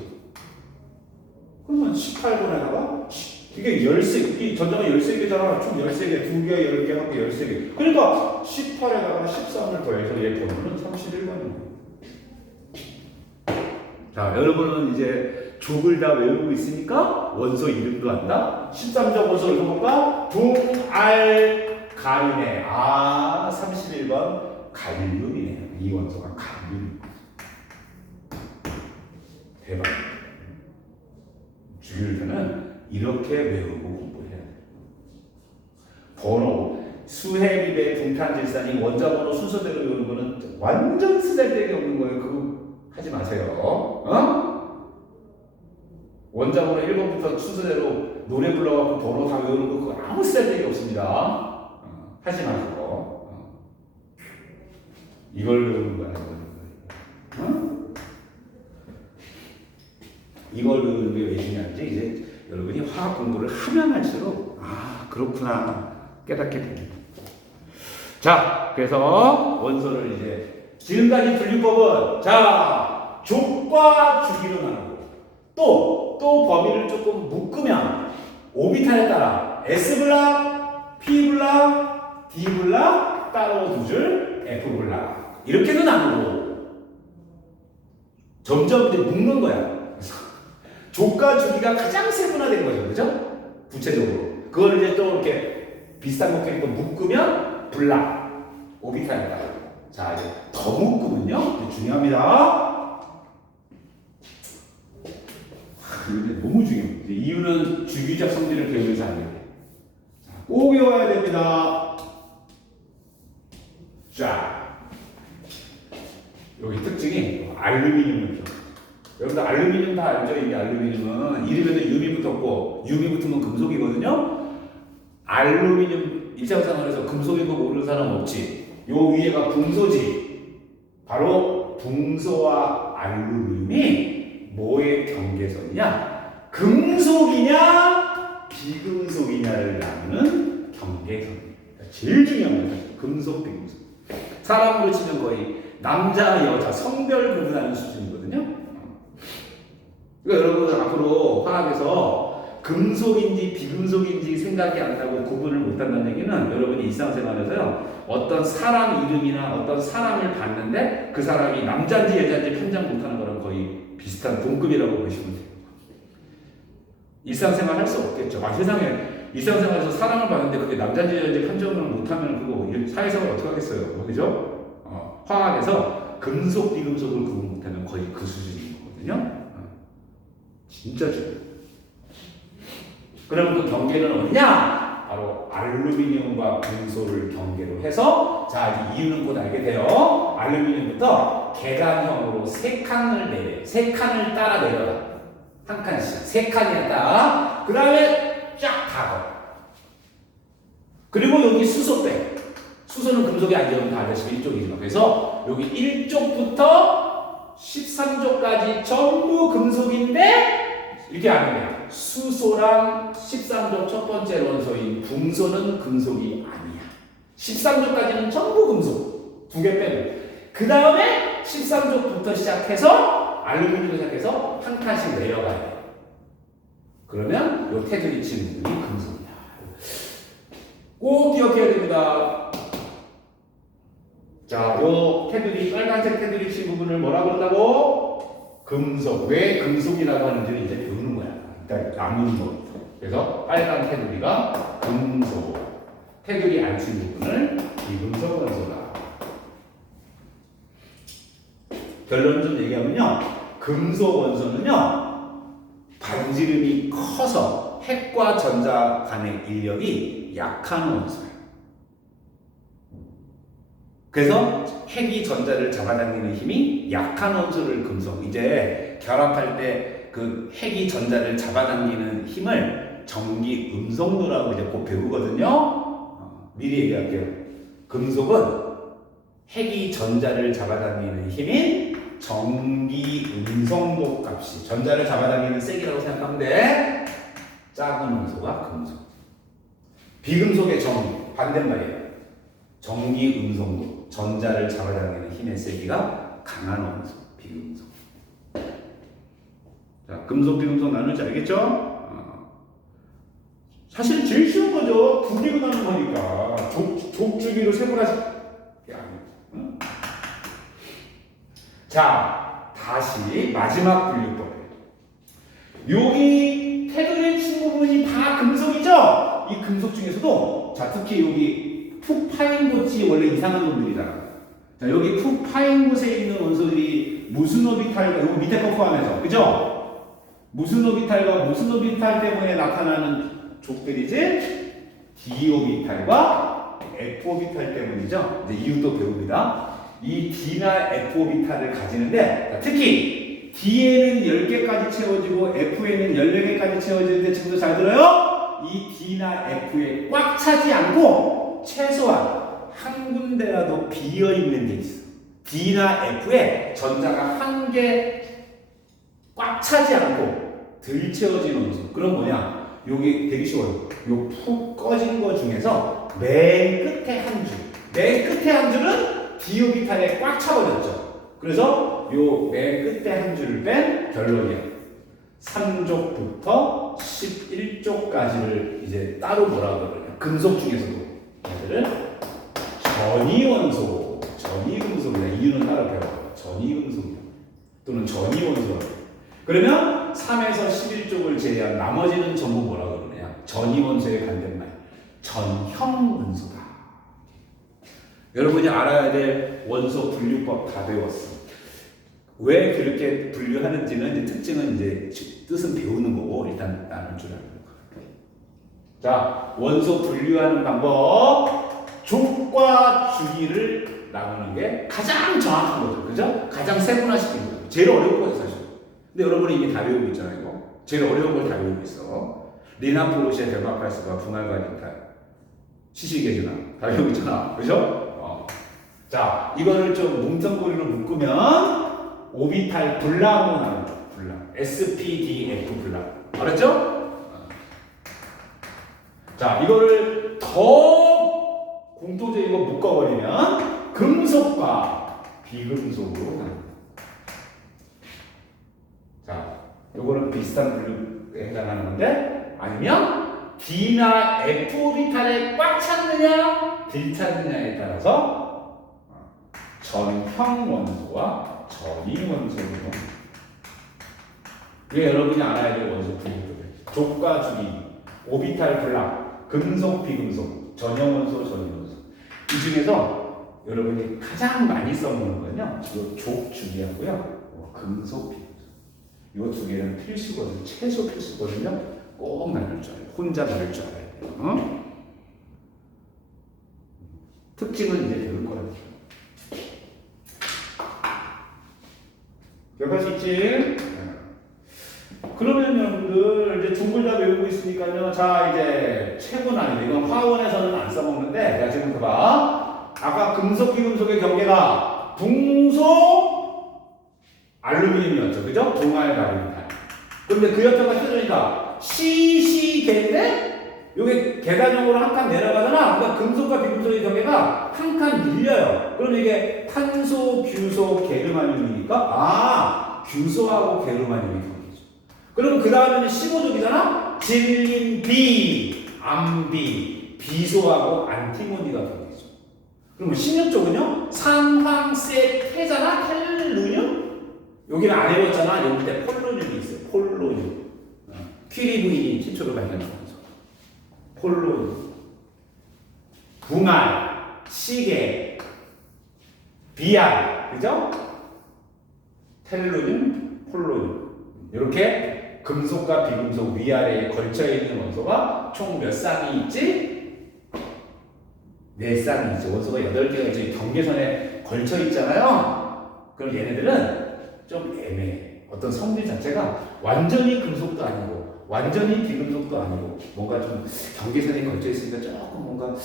그러면 18번에다가 이게 13, 이 전자가 13개잖아. 총 13개, 2개, 10개 하고 13개. 그러니까 18에다가 13을 더해서 얘 번호는 31번이에요. 자, 여러분은 이제 족을 다 외우고 있으니까 원소 이름도 안다. 13적 원소 읽어볼까? 둥알가리네. 아, 31번 갈륨이네요. 이 원소가 갈륨. 대박. 주율표는 이렇게 외우고 공부해야 돼요. 번호, 수해비배, 동탄질산이 원자번호 순서대로 외우는 거는 완전 쓰잘데기 없는 거예요. 그거 하지 마세요. 어? 원자번호 1번부터 순서대로 노래 불러갖고 번호 다 외우는 거 그거 아무 쓸데기 없습니다. 하지 마시고. 이걸 외우는 거야. 이걸 외우는 게 왜 중요한지 이제 여러분이 화학 공부를 하면 할수록 아 그렇구나 깨닫게 됩니다. 자, 그래서 원소를 이제 지금까지 분류법은 자 족과 주기로 나누고 또 범위를 조금 묶으면 오비탈에 따라 S블락, P블락, D블락 따로 두 줄 F블락 이렇게도 나누고 점점 이제 묶는 거야. 족과 주기가 가장 세분화된 거죠, 그죠? 구체적으로 그걸 이제 또 이렇게 비슷한 거 캐릭터 묶으면 블락, 오비탈이다. 자, 이제 더 묶으면요, 중요합니다. 이게 너무 중요해요. 이유는 주기적 성질을 배우면서 안 돼요. 꼭 외워야 됩니다. 자, 여기 특징이 알루미늄을 여러분들 알루미늄 다 알죠? 이게 알루미늄은 이름에도 유미 붙었고 유미 붙으면 금속이거든요. 알루미늄 일상생활에서 금속인 거 모르는 사람 없지. 요 위에가 붕소지. 바로 붕소와 알루미늄이 뭐의 경계선이냐? 금속이냐 비금속이냐를 나누는 경계선. 제일 중요한 거죠. 금속 비금속. 사람으로 치면 거의 남자 여자 성별 구분하는 수준이거든요. 그러니까 여러분 앞으로 화학에서 금속인지 비금속인지 생각이 안 나고 구분을 못한다는 얘기는 여러분이 일상생활에서요 어떤 사람 이름이나 어떤 사람을 봤는데 그 사람이 남자인지 여자인지 판정 못하는 거랑 거의 비슷한 동급이라고 보시면 돼요. 일상생활 할 수 없겠죠. 세상에 일상생활에서 사람을 봤는데 그게 남자인지 여자인지 판정을 못하면 그거 사회생활 어떻게 하겠어요, 그죠? 화학에서 금속 비금속을 구분 못하면 거의 그 수준인 거거든요. 진짜 중요해요. 그럼 그 경계는 어디냐? 바로 알루미늄과 금소를 경계로 해서 자 이유는 곧 알게 돼요. 알루미늄부터 계단형으로 세 칸을 내려, 세 칸을 따라 내려라. 한 칸씩 세 칸이었다. 그 다음에 쫙 닫아. 그리고 여기 수소 빼. 수소는 금속이 아니면 다 아시다시피 1쪽이지만 그래서 여기 1쪽부터 13쪽까지 전부 금속인데 이렇게 아는 거야. 수소랑 13족 첫 번째 원소인 붕소는 금속이 아니야. 13족까지는 전부 금속. 두 개 빼고. 그 다음에 13족부터 시작해서 알루미늄부터 시작해서 한 칸씩 내려가야 돼. 그러면 요 테두리 치는 부분이 금속이야. 꼭 기억해야 됩니다. 자, 요 테두리, 빨간색 테두리 친 부분을 뭐라고 그런다고? 금속. 왜 금속이라고 하는지를 이제 배우는 거야. 일단 나누는 거. 그래서 빨간 테두리가 금속. 테두리 안 친 부분을 비금속 원소다. 결론 좀 얘기하면요. 금속 원소는요. 반지름이 커서 핵과 전자 간의 인력이 약한 원소예요. 그래서 핵이 전자를 잡아당기는 힘이 약한 원소를 금속. 이제 결합할 때 그 핵이 전자를 잡아당기는 힘을 전기 음성도라고 이제 꼭 배우거든요. 미리 얘기할게요. 금속은 핵이 전자를 잡아당기는 힘인 전기 음성도 값이 전자를 잡아당기는 세기라고 생각하면 돼. 작은 원소가 금속. 비금속의 정 반대말이에요. 전기 음성도 전자를 잡아당기는 힘의 세기가 강한 원소 비금속. 자, 금속 비금속 나눌지 알겠죠? 사실 제일 쉬운 거죠. 두 개로 나눈 거니까 족주기로 세분화시. 자, 다시 마지막 분류법이에요. 여기 테두리 친구분이 다 금속이죠? 이 금속 중에서도 자, 특히 여기 푹 파인 곳이 원래 이상한 놈들이잖아. 자, 여기 푹 파인 곳에 있는 원소들이 무슨 오비탈과 여기 밑에 거 포함해서 그죠? 무슨 오비탈과 무슨 오비탈 때문에 나타나는 족들이지? d 오비탈과 f 오비탈 때문이죠. 이제 이유도 배웁니다. 이 D나 F 오비탈을 가지는데 자, 특히 D에는 10개까지 채워지고 F에는 14개까지 채워질 때 친구들 잘 들어요? 이 D나 F에 꽉 차지 않고 최소한 한 군데라도 비어있는 게 있어. D나 F에 전자가 한 개 꽉 차지 않고 덜 채워진 원소. 그럼 뭐냐? 여기 되게 쉬워요. 요 푹 꺼진 거 중에서 맨 끝에 한 줄. 맨 끝에 한 줄은 d 오비탈에 꽉 차버렸죠. 그래서 요 맨 끝에 한 줄을 뺀 결론이야. 3족부터 11족까지를 이제 따로 뭐라 그러냐. 금속 중에서도 얘들은 전이원소, 전이금속이다. 이유는 따로 배워. 전이금속이다. 또는 전이원소. 그러면 3에서 11족을 제외한 나머지는 전부 뭐라 그러냐. 전이원소의 반대말. 전형원소다. 여러분이 알아야 될 원소 분류법 다 배웠어. 왜 그렇게 분류하는지는 이제 특징은 이제 뜻은 배우는 거고 일단 나눌 줄 알고. 자, 원소 분류하는 방법. 족과 주기를 나누는 게 가장 정확한 거죠. 그죠? 가장 세분화시킨 거죠. 제일 어려운 거죠, 사실. 근데 여러분이 이미 다 배우고 있잖아요, 이거. 제일 어려운 걸 다 배우고 있어. 리나프로시아 데마칼스가 분할과니까 시시계주나 다 배우고 있잖아. 그죠? 자, 이거를 좀 뭉텅구리로 묶으면 오비탈 블락으로 나오죠. 블락. SPDF 블락. 알았죠? 자, 이거를 더 공통적인 거 묶어버리면 금속과 비금속으로 나옵니다. 자, 요거는 비슷한 분류에 해당하는 건데 아니면 D나 F 오비탈에 꽉 찼느냐 덜 찼느냐에 따라서 전형 원소와 전이 원소로 이게 여러분이 알아야 될 원소 분류법이에요. 족과 주기, 오비탈 블락, 금속, 비금속, 전형 원소, 전이 원소. 이 중에서 여러분이 가장 많이 써먹는 건요. 이 족, 주기하고요. 금속, 비금속. 이 두 개는 필수거든요. 최소 필수거든요. 꼭 나눌 줄 알아요. 혼자 나눌 줄 알아야 돼요. 특징은 이제 배울 거예요. 기억할 수 있지? 그러면 여러분들 이제 종을 다 외우고 있으니까요. 자, 이제 최고난이도 이건 화원에서는 안 써먹는데 자, 지금부터 봐. 아까 금속, 비금속의 경계가 붕속, 알루미늄이었죠. 그죠? 동알, 가리미탈. 그런데 그 옆에가 휘어지니까 시시계인데 이게 계단형으로 한 칸 내려가잖아. 그러니까 금속과 비금속의 경계가 한 칸 밀려요. 그럼 이게 탄소, 규소, 게르마늄이니까 규소하고 게르마늄이 경계죠. 그럼 그 다음에는 15족이잖아. 질린 비, 암비, 비소하고 안티모니가 경계죠. 그러면 16족은요. 산황세 태잖아. 텔루늄. 여기는 안 해봤잖아. 여기 때 폴로늄이 있어요. 폴로늄. 퀴리 부인이 최초로 발견한 거죠. 폴로늄, 붕알, 시계, 비알, 그죠? 텔루늄, 폴로늄. 이렇게 금속과 비금속 위아래에 걸쳐있는 원소가 총 몇 쌍이 있지? 4쌍이 있죠. 원소가 8개가 이제 경계선에 걸쳐있잖아요. 그럼 얘네들은 좀 애매해. 어떤 성질 자체가 완전히 금속도 아니고 완전히 비금속도 아니고 뭔가 좀 경계선에 걸쳐 있으니까 조금 뭔가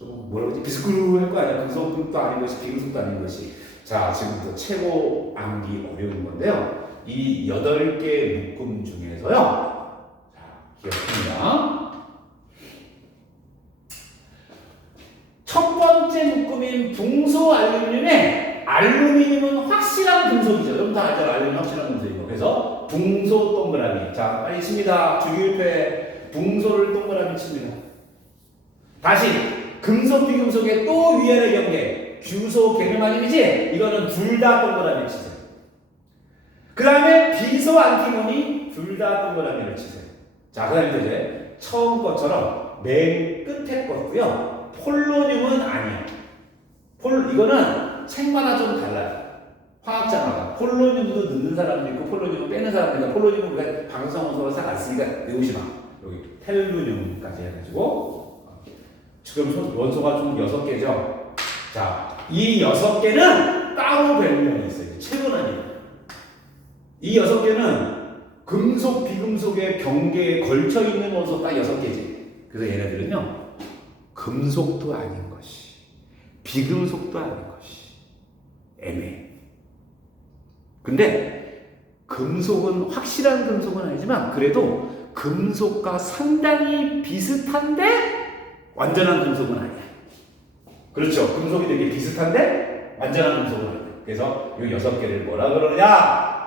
좀 뭐라 그러지? 비스크루할 거 아니야. 금속도 아닌 것이 비금속도 아닌 것이. 자, 지금부터 최고 암기 어려운 건데요. 이 8개 묶음 중에서요. 자, 기억합니다. 첫 번째 묶음인 붕소 알루미늄에 알루미늄은 확실한 금속이죠. 여러분 다 알죠? 알루미늄 확실한 금속이고. 그래서 붕소 동그라미. 자, 빨리 칩니다. 주기율표에 붕소를 동그라미 칩니다. 다시 금속 비금속의 또 위아래 경계. 규소 개념 아니지? 이거는 둘 다 동그라미 치세요. 그 다음에 비소 안티모니 둘 다 동그라미를 치세요. 자, 그 다음에 이제 처음 것처럼 맨 끝에 거고요. 폴로늄은 아니에요. 이거는 책마다 좀 달라요. 화학자마다. 폴로늄도 넣는 사람도 있고 폴로늄을 빼는 사람도 있고 폴로늄은 우리가 방사성원소가 싹 안 쓰니까 외우지 마. 여기 텔루늄까지 해가지고 지금 원소가 총 6개죠. 자, 이 6개는 따로 별명이 있어요. 최근아니에요. 이 6개는 금속, 비금속의 경계에 걸쳐 있는 원소 딱 6개지. 그래서 얘네들은요, 금속도 아닌 것이, 비금속도 아닌 것이 애매해. 근데 금속은 확실한 금속은 아니지만 그래도 금속과 상당히 비슷한데 완전한 금속은 아니야. 그렇죠. 금속이 되게 비슷한데 완전한 금속은 아니야. 그래서 이 6개를 뭐라 그러냐?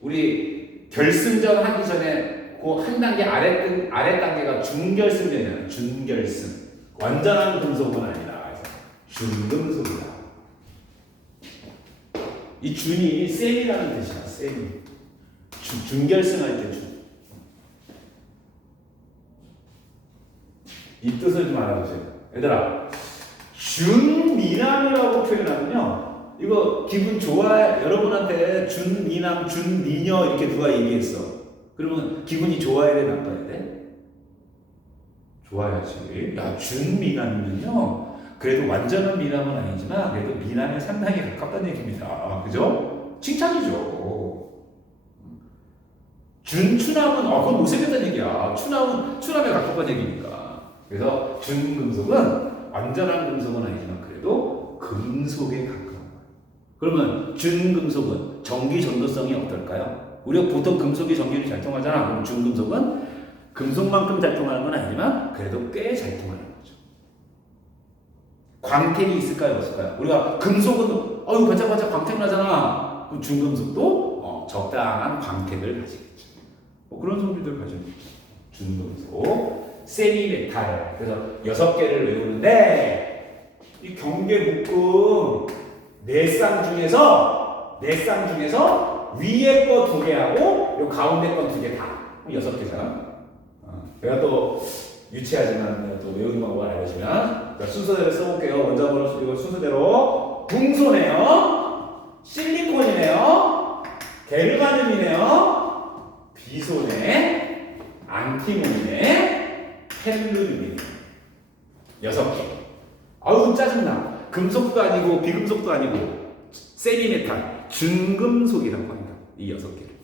우리 결승전 하기 전에 그 한 단계 아래 단계가 중결승전이잖아요. 준결승. 완전한 금속은 아니다. 그래서 준금속이다. 이 준이 셈이라는 뜻이야. 셈이. 준결승할 때 준. 이 뜻을 좀 알아보세요. 얘들아, 준미남이라고 표현하면요, 이거 기분 좋아. 여러분한테 준미남, 준미녀 이렇게 누가 얘기했어. 그러면 기분이 좋아야 돼, 나빠야 돼? 좋아야지. 야, 준미남이면요, 그래도 완전한 미남은 아니지만 그래도 미남에 상당히 가깝다는 얘기입니다. 그죠? 칭찬이죠. 준추남은 그건 못생겼다는 얘기야. 추남에 가깝다는 얘기니까. 그래서 준금속은 완전한 금속은 아니지만 그래도 금속에 가까운 거예요. 그러면 준금속은 전기 전도성이 어떨까요? 우리가 보통 금속이 전기를 잘 통하잖아. 그럼 준금속은 금속만큼 잘 통하는 건 아니지만 그래도 꽤 잘 통하는 거죠. 광택이 있을까요? 없을까요? 우리가 금속은 반짝반짝 광택 나잖아. 그럼 준금속도 적당한 광택을 가지겠죠. 그런 성질들 가지고 준금속, 세미메탈. 그래서 6개를 외우는데 이 경계 묶음 4쌍 중에서 위에 거 2개하고 요 가운데 거 2개 다 6개잖아. 내가 또 유치하지만 또 외우는 방법을 알려주면 순서대로 써볼게요. 원자번호 이거 순서대로 붕소네요, 실리콘이네요, 게르마늄이네요, 비소네, 안티몬이네, 텔루륨이네. 6개. 아우 짜증나. 금속도 아니고 비금속도 아니고 세미메탈, 준금속이라고 합니다. 이 6개를.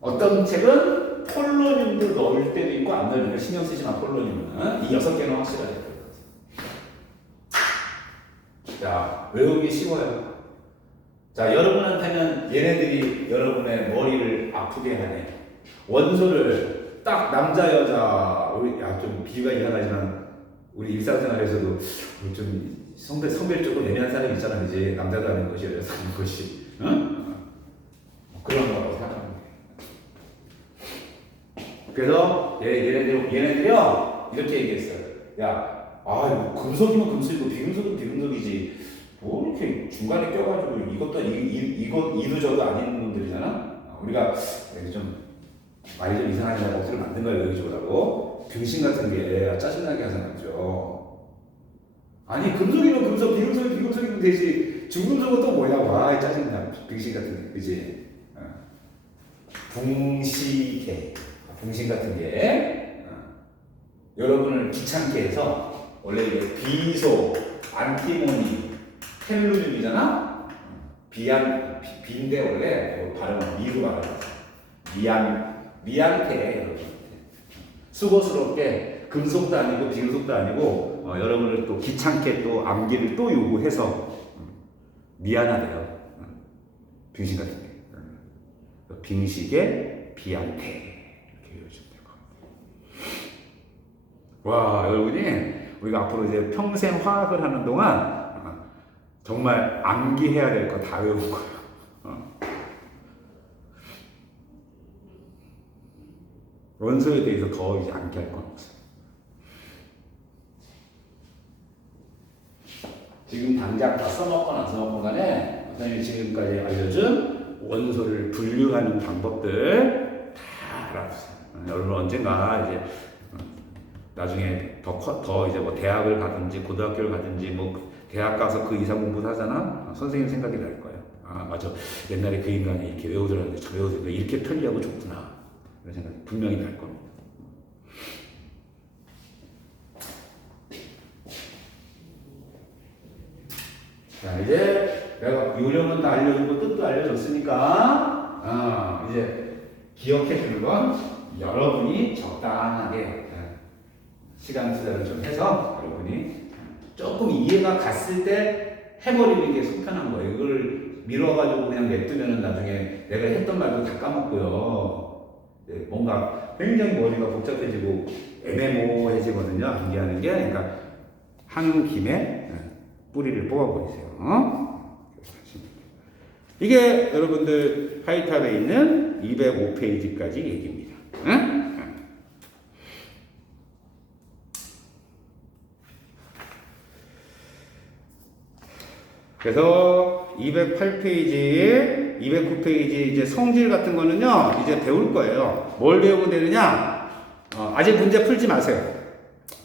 어떤 책은 폴로늄도 넣을 때도 있고 안 넣을 때도 신경 쓰지 마. 폴로늄은 이 6개는 확실하게 돼요. 자, 외우기 쉬워요. 자, 여러분한테는 얘네들이 여러분의 머리를 아프게 하네. 원소를 딱 남자 여자 좀 비유가 이상하지만 우리 일상생활에서도 좀 성별적으로 예민한 사람이 있잖아. 이제 남자도 아닌 것이 여자도 아닌 것이, 응? 그런 거라고 생각합니다. 그래서 얘네들이요 이렇게 얘기했어요. 야, 이거 금속이면 금속이고 비금속은 비금속이지. 뭐 이렇게 중간에 껴가지고 이것도 이도저도 아닌 놈들이잖아. 우리가 좀 말이 좀 이상하니까 억지로 만든 거예요. 여기저기라고 병신 같은 게 짜증나게 하잖아요. 아니 금속이면 금속, 비금속이면 비금속이면 되지. 중금속은 또 뭐야? 와 짜증나. 병신 같은 게, 그지? 붕시계. 붕신 같은 게 여러분을 귀찮게 해서 원래 이게 비소, 안티모니, 텔루륨이잖아. 비인데 원래 발음은 미로 말하는 미안해 여러분. 수고스럽게 금속도 아니고 비금속도 아니고 여러분을 또 귀찮게 또 암기를 또 요구해서 미안하대요. 빙식 같은 게. 빙식의 비한테 이렇게 외워주면 될 것 같아요. 와, 여러분이 우리가 앞으로 이제 평생 화학을 하는 동안 정말 암기해야 될 거 다 외운 거예요. 원소에 대해서 더 이제 암기할 건 없어요. 지금 당장 다 써먹거나 안 써먹건 간에 선생님이 지금까지 알려준 원소를 분류하는 방법들 다 알아두세요. 여러분 언젠가 이제 나중에 더 이제 뭐 대학을 가든지 고등학교를 가든지 뭐 대학 가서 그 이상 공부를 하잖아. 선생님 생각이 날 거예요. 아 맞아. 옛날에 그 인간이 이렇게 외우더라는데 저 외우더라도 이렇게 편리하고 좋구나. 그런 생각이 분명히 날 겁니다. 자, 이제 내가 요령은 다 알려주고 뜻도 알려줬으니까, 이제 기억해 주는 건 여러분이 적당하게 시간 투자를 좀 해서 여러분이 조금 이해가 갔을 때 해버리는 게 속편한 거예요. 이걸 미뤄가지고 그냥 냅두면 나중에 내가 했던 말도 다 까먹고요. 뭔가 굉장히 머리가 복잡해지고 애매모호해지거든요. 암기하는 게. 그러니까 한 김에 뿌리를 뽑아버리세요. 이게 여러분들 하이탑에 있는 205페이지까지 얘기입니다. 그래서 208페이지, 209페이지 이제 성질 같은 거는요, 이제 배울 거예요. 뭘 배우면 되느냐? 아직 문제 풀지 마세요.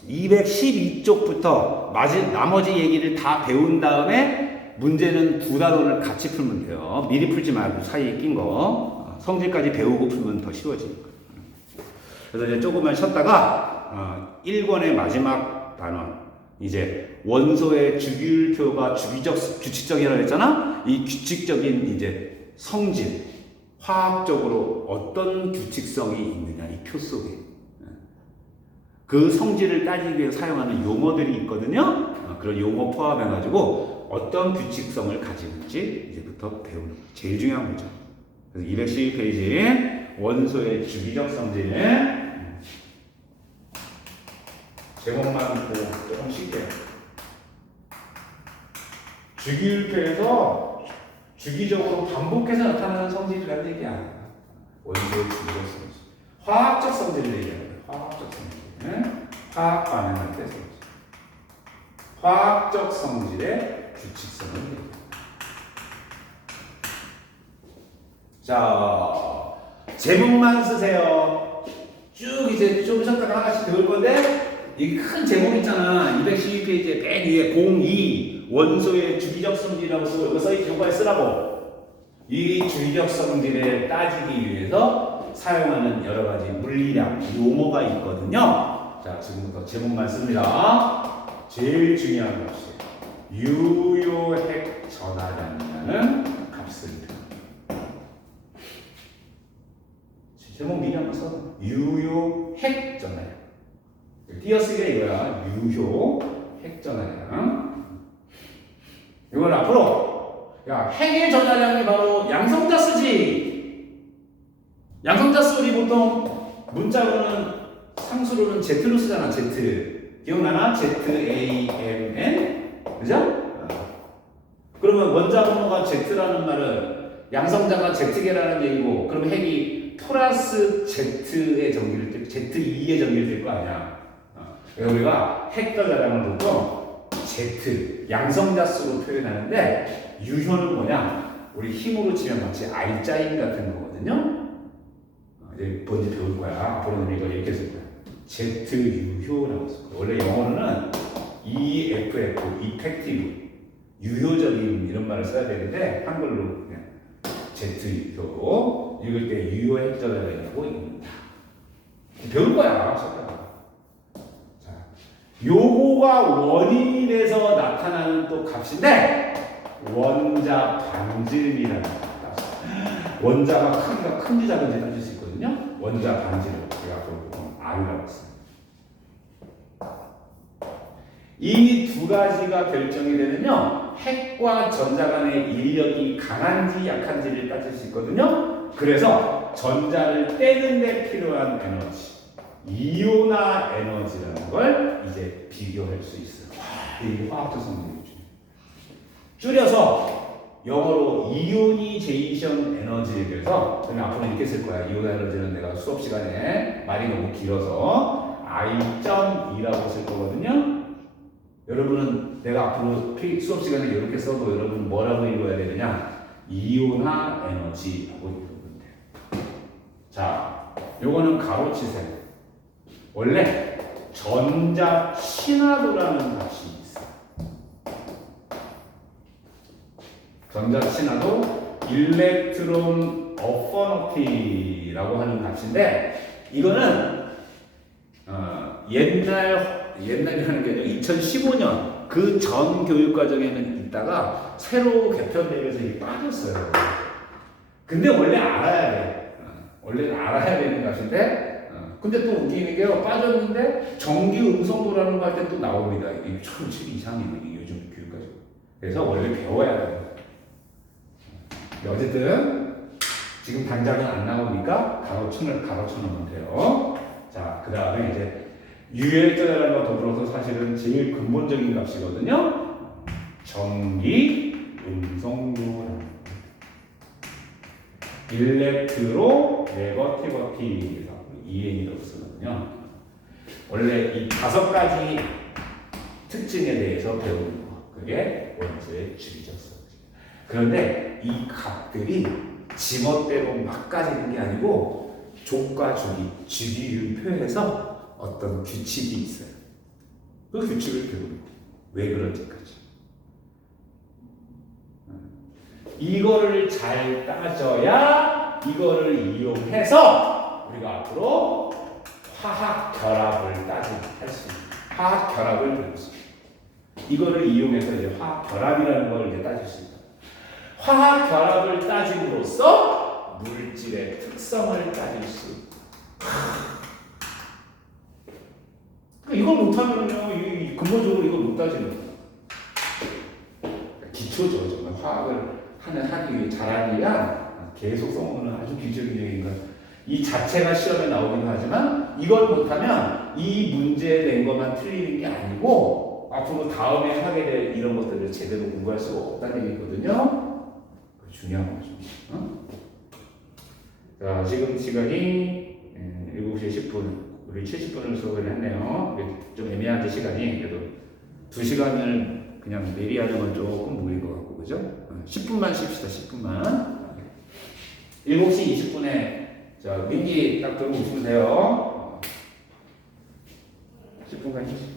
212쪽부터 나머지 얘기를 다 배운 다음에 문제는 두 단원을 같이 풀면 돼요. 미리 풀지 말고 사이에 낀 거. 성질까지 배우고 풀면 더 쉬워지니까. 그래서 이제 조금만 쉬었다가 1권의 마지막 단원. 이제 원소의 주기율표가 규칙적이라고 했잖아? 이 규칙적인 이제 성질, 화학적으로 어떤 규칙성이 있느냐, 이 표 속에. 그 성질을 따지기 위해 사용하는 용어들이 있거든요? 그런 용어 포함해가지고 어떤 규칙성을 가지는지 이제부터 배우는 거예요. 제일 중요한 거죠. 그래서 212페이지 원소의 주기적 성질. 제목만 보고 조금 쉽게. 주기율표에서 주기적으로 반복해서 나타나는 성질이라는 얘기야. 원소의 주기적 성질. 화학적 성질을 얘기하는 거야. 화학적 성질. 화학 반응할 때 성질. 화학적 성질의 규칙성을 얘기합니다. 자, 제목만 쓰세요. 쭉 이제 좀 쉬었다가 하나씩 배울 건데, 이 큰 제목 있잖아. 212페이지에 맨 위에 02 원소의 주기적 성질이라고 쓰고 이거 써있지 교과에 쓰라고. 이 주기적 성질을 따지기 위해서 사용하는 여러 가지 물리학 용어가 있거든요. 자, 지금부터 제목만 씁니다. 제일 중요한 것이 유효핵 전하량이라는 값을 제목 미리 한번 써. 유효핵 전하량. 띄어쓰기가 이거야. 유효핵 전하량. 이건 앞으로 야 핵의 전하량이 바로 양성자수지. 양성자수 우리 보통 문자로는 상수로는 Z로 쓰잖아. Z. 기억나나? ZAMN. 그죠? 그러면 원자 번호가 Z라는 말은 양성자가 Z개라는 얘기고, 그럼 핵이 플러스 Z의 전기를 Z2의 전기를 될 거 아니야. 그래서 우리가 핵 전하량을 보통 Z 양성자수로 표현하는데, 유효는 뭐냐? 우리 힘으로 치면 마치 R자인 같은 거거든요. 이제 뭔지 배울 거야. 앞으로는 이거 이렇게 쓸 거야. Z유효라고 쓸 거야. 원래 영어로는 EFF, effective, 유효적인 이런 말을 써야 되는데 한글로 그냥 Z유효 읽을 때 유효핵 전하량이라고 읽는다. 배울 거야. 자, 요거가 원인이 돼서 나타나는 또 값인데 원자 반지름이라는 값. 원자가 크기가 큰지 작은지 따질 수 있거든요. 원자 반지름. 제가 앞으로 R이라고 했어요. 이 두 가지가 결정이 되면요, 핵과 전자 간의 인력이 강한지 약한지를 따질 수 있거든요. 그래서 전자를 떼는데 필요한 에너지, 이온화 에너지라는 걸 이제 비교할 수 있어요. 이게 화학적 성질이죠. 줄여서 영어로 이오니제이션 에너지에 대해서 그러면 앞으로 이렇게 쓸 거야. 이온화 에너지는 내가 수업 시간에 말이 너무 길어서 I.2라고 쓸 거거든요. 여러분은 내가 앞으로 수업 시간에 이렇게 써도 여러분 뭐라고 읽어야 되느냐? 이온화 에너지라고 읽으면 돼요. 자, 요거는 가로치세요. 원래 전자 친화도라는 값이 있어요. 전자 친화도 일렉트론 어퍼너티라고 하는 값인데 이거는 옛날이라는 게 아니라 2015년 그 전 교육과정에는 있다가 새로 개편되면서 이게 빠졌어요. 근데 원래 알아야 돼. 원래는 알아야 되는 값인데 근데 또 웃기는 게요. 빠졌는데 전기 음성도라는 거 할 때 또 나옵니다. 이게 참 이상해요. 이게 요즘 교육과정. 그래서 원래 배워야 돼요. 어쨌든 지금 당장은 안 나오니까 가로쳐놓으면 돼요. 자, 그 다음에 이제 유혈자라는 거 더불어서 사실은 제일 근본적인 값이거든요. 전기 음성도라는 거. 일렉트로 네거티버티 EN이라고 쓰거든요. 원래 이 5가지 특징에 대해서 배우는 거. 그게 원소의 주기적성. 그런데 이 값들이 지멋대로 막 가지는 게 아니고 족과 주기를 표현해서 어떤 규칙이 있어요. 그 규칙을 배우는 거예요. 왜 그런지까지. 이거를 잘 따져야 이거를 이용해서 우리가 앞으로 화학 결합을 할 수 있어요. 화학 결합을 배울 수 있어요. 이거를 이용해서 이제 화학 결합이라는 걸 이제 따질 수 있다. 화학 결합을 따짐으로써 물질의 특성을 따질 수 있다. 이걸 못하면요, 근본적으로 이걸 못 따지는 거예요. 기초죠. 정말 화학을 하기 위해 잘하기 위한 계속 써오는 아주 기초적인 것. 이 자체가 시험에 나오기도 하지만 이걸 못하면 이 문제 낸 것만 틀리는 게 아니고 앞으로 다음에 하게 될 이런 것들을 제대로 공부할 수가 없다는 얘기거든요. 중요한 거죠. 자, 지금 시간이 7시 10분. 우리 70분을 수업을 했네요. 좀 애매한데 시간이 그래도 2시간을 그냥 내리 하는 건 조금 무리인 것 같고 그죠? 10분만 쉽시다. 10분만. 7시 20분에 자 민기 딱 들고 오시면 돼요. 10분간 쉬시.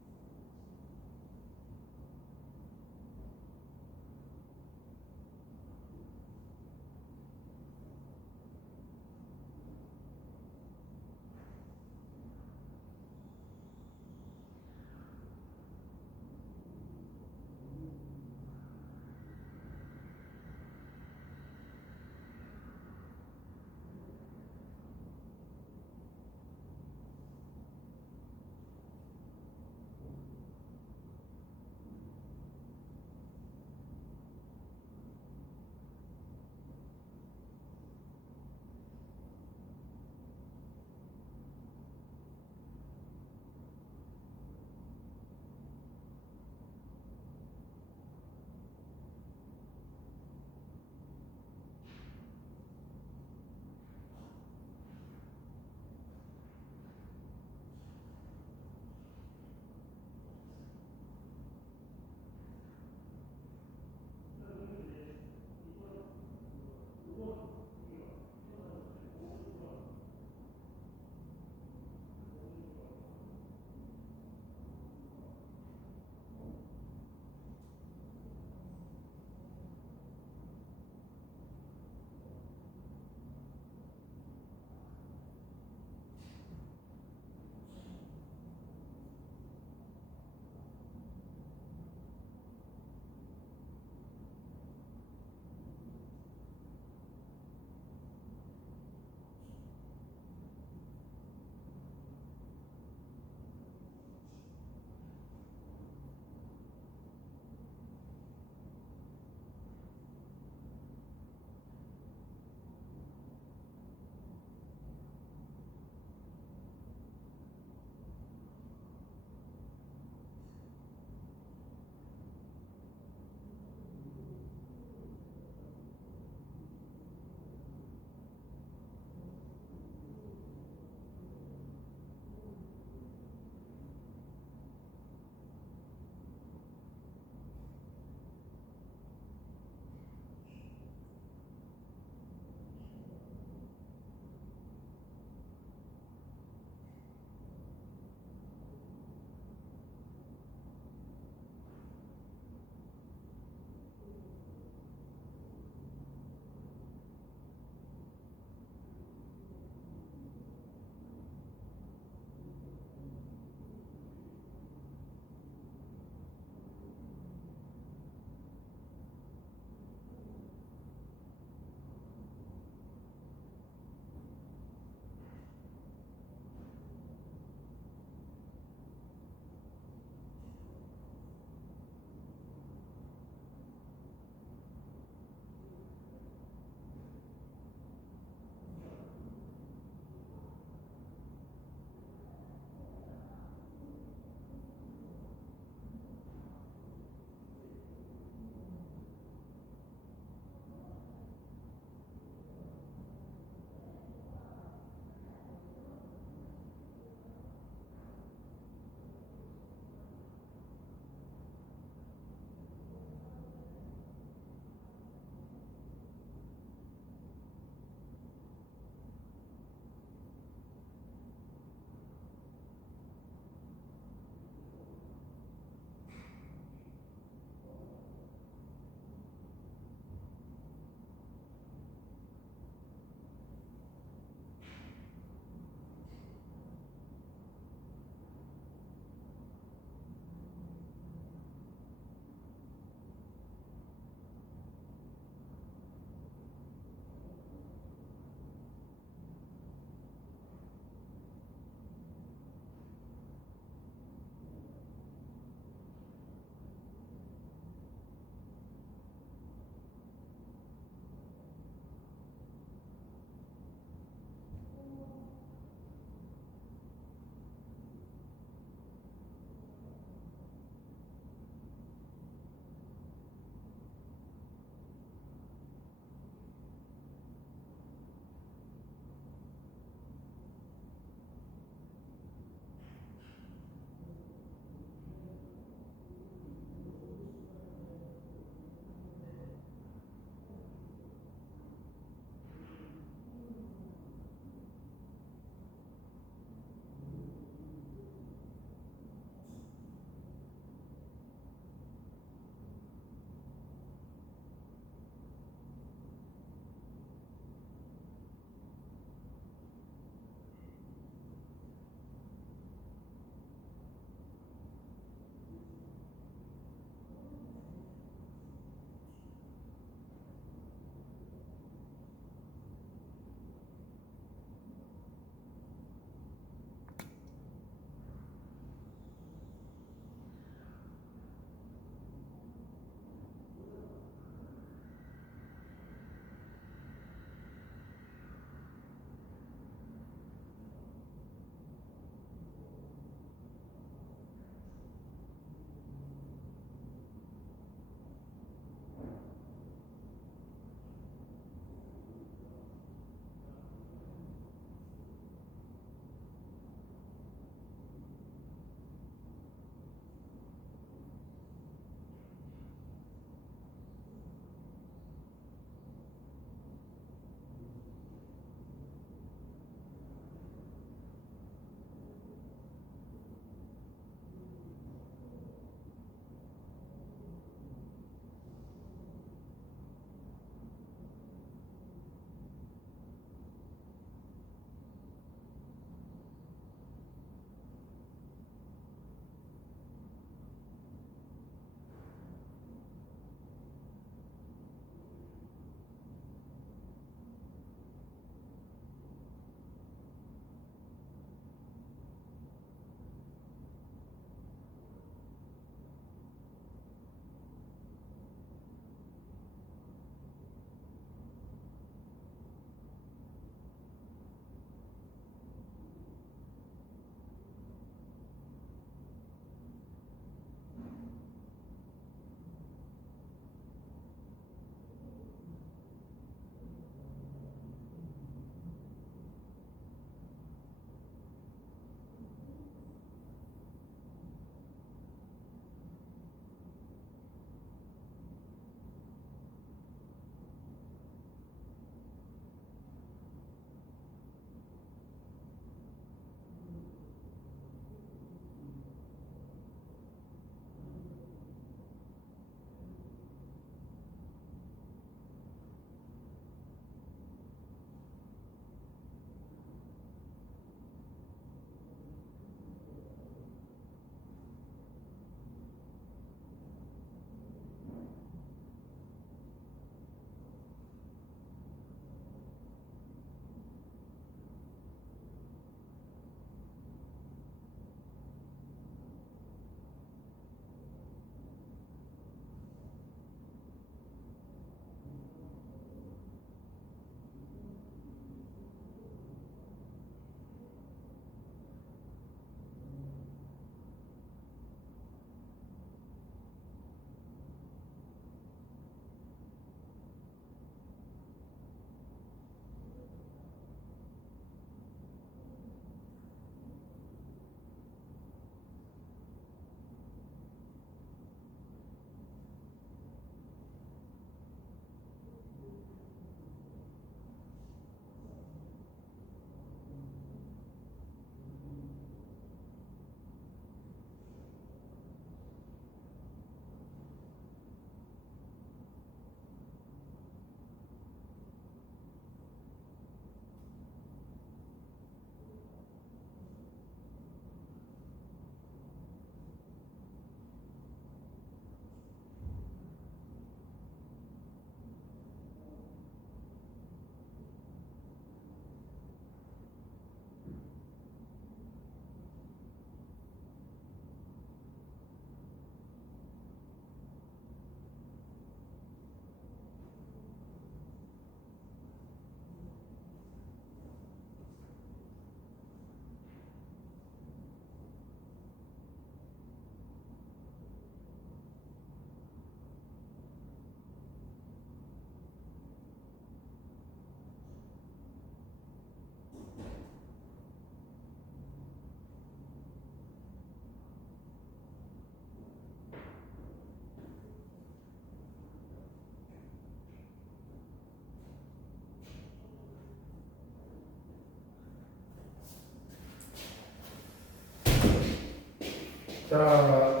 자,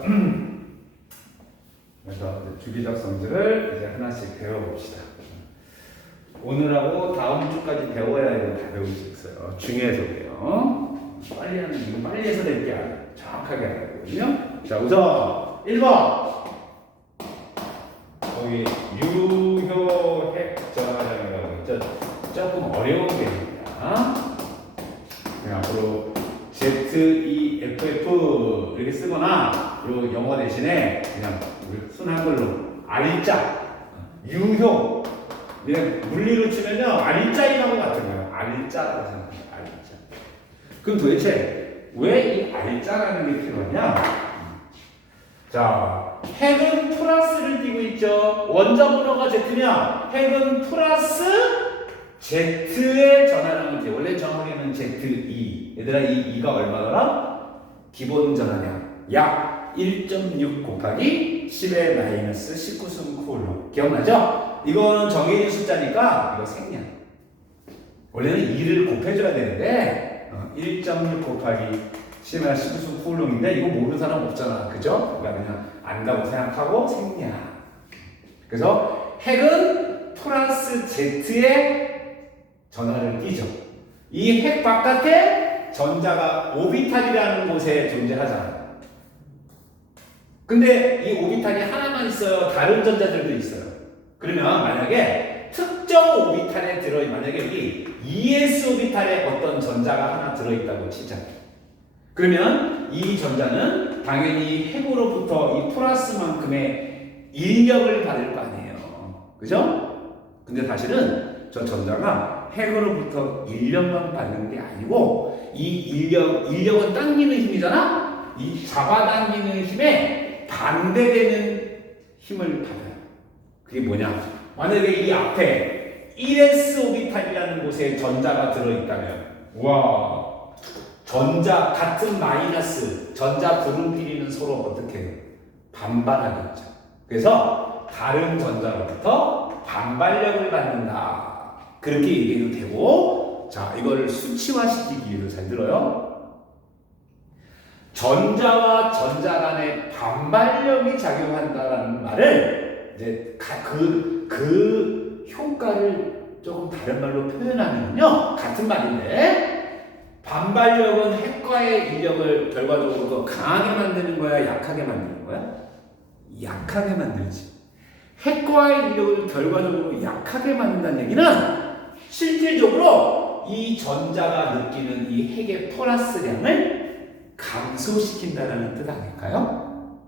그래서 주기적성들을 이제 하나씩 배워봅시다. 오늘하고 다음 주까지 배워야 이거 다 배울 수 있어요. 중요해서요. 빨리 하는 이거 빨리 해서 될 게 아니에요. 정확하게 해야 되거든요. 자, 우선 1번. 거기 유효핵전화량이라고 있죠. 조금 어려운 게 있습니다. 그냥 앞으로 ZEFF 이렇게 쓰거나 그리고 영어 대신에 그냥 우리 순 한글로 알자 유효 그냥 물리로 치면요 알자이라고 같은 거예요. 알자라고 생각해요. 알자. 그럼 도대체 왜 이 알자라는 게 필요하냐? 자, 핵은 플러스를 띄고 있죠. 원자번호가 Z면 핵은 플러스 Z의 전하량을 띄고 원래 정확히는 ZE 얘들아 이 2가 얼마더라? 기본 전하량 약 1.6 곱하기 10의 마이너스 19승 쿨로 기억나죠? 이거는 정해진 숫자니까 이거 생략 원래는 2를 곱해줘야 되는데 1.6 곱하기 10의 마이너스 19승 쿨로인데 이거 모르는 사람 없잖아 그죠? 그러니까 그냥 안다고 생각하고 생략 그래서 핵은 플러스 Z의 전하를 띄죠. 이 핵 바깥에 전자가 오비탈이라는 곳에 존재하잖아요. 근데 이 오비탈이 하나만 있어요. 다른 전자들도 있어요. 그러면 만약에 특정 오비탈에 만약에 여기 ES 오비탈에 어떤 전자가 하나 들어있다고 치자. 그러면 이 전자는 당연히 핵으로부터 이 플러스만큼의 인력을 받을 거 아니에요. 그죠? 근데 사실은 저 전자가 핵으로부터 인력만 받는 게 아니고 이 인력은 당기는 힘이잖아. 이 잡아당기는 힘에 반대되는 힘을 받아요. 그게 뭐냐? 만약에 이 앞에 1s 오비탈이라는 곳에 전자가 들어있다면 와 전자 같은 마이너스 전자 부름끼리는 서로 어떻게 해요? 반발하겠죠. 그래서 다른 전자로부터 반발력을 받는다. 그렇게 얘기해도 되고, 자, 이거를 수치화시키기 위해서 잘 들어요. 전자와 전자 간의 반발력이 작용한다라는 말을 이제 그 효과를 조금 다른 말로 표현하면요, 같은 말인데, 반발력은 핵과의 인력을 결과적으로 더 강하게 만드는 거야, 약하게 만드는 거야? 약하게 만들지. 핵과의 인력을 결과적으로 약하게 만든다는 얘기는 실질적으로 이 전자가 느끼는 이 핵의 플러스량을 감소시킨다는 뜻 아닐까요?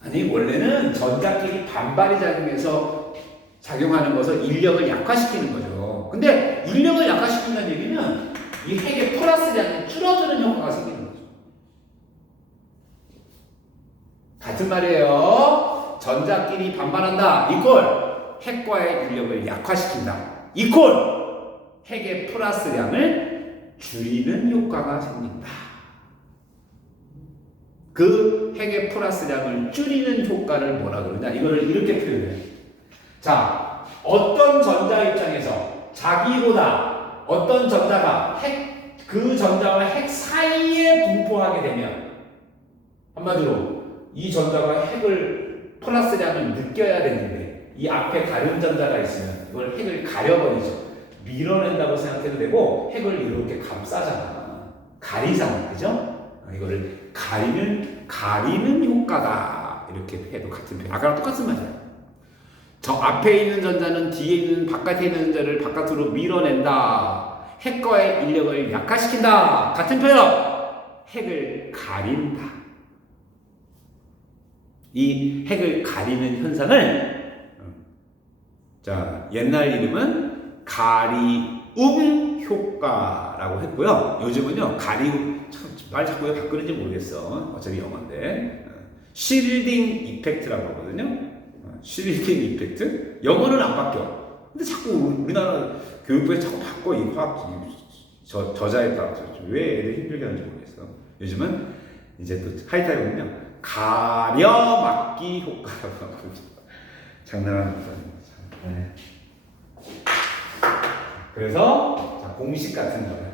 아니 원래는 전자끼리 반발이 작용하는 것은 인력을 약화시키는 거죠. 근데 인력을 약화시킨다는 얘기는 이 핵의 플러스량이 줄어드는 효과가 생기는 거죠. 같은 말이에요. 전자끼리 반발한다. 이꼴 핵과의 인력을 약화시킨다. 이꼴 핵의 플러스량을 줄이는 효과가 생긴다. 그 핵의 플러스량을 줄이는 효과를 뭐라 그러냐? 이거를 이렇게 표현해요. 자, 어떤 전자 입장에서 자기보다 어떤 전자가 그 전자와 핵 사이에 분포하게 되면 한마디로 이 전자가 핵을 플러스량을 느껴야 되는데 이 앞에 다른 전자가 있으면 이걸 핵을 가려버리죠. 밀어낸다고 생각해도 되고 핵을 이렇게 감싸잖아. 가리잖아. 그죠? 이거를 가리는 효과다. 이렇게 해도 같은 표현. 아까랑 똑같은 말이야. 저 앞에 있는 전자는 뒤에 있는 바깥에 있는 전자를 바깥으로 밀어낸다. 핵과의 인력을 약화시킨다. 같은 표현. 핵을 가린다. 이 핵을 가리는 현상을 자, 옛날 이름은 가리움 효과라고 했고요. 요즘은요, 말 자꾸 왜 바꾸는지 모르겠어. 어차피 영어인데. 쉴딩 이펙트라고 하거든요. 쉴딩 이펙트? 영어는 안 바뀌어. 근데 자꾸 우리나라 교육부에 자꾸 바꿔, 이 화학, 저자에 따라서. 왜 애들 힘들게 하는지 모르겠어. 요즘은 이제 또 하이타이거든요. 가려막기 효과라고 하거든요. 장난하는 거죠. 네. 그래서 자, 공식 같은 거예요.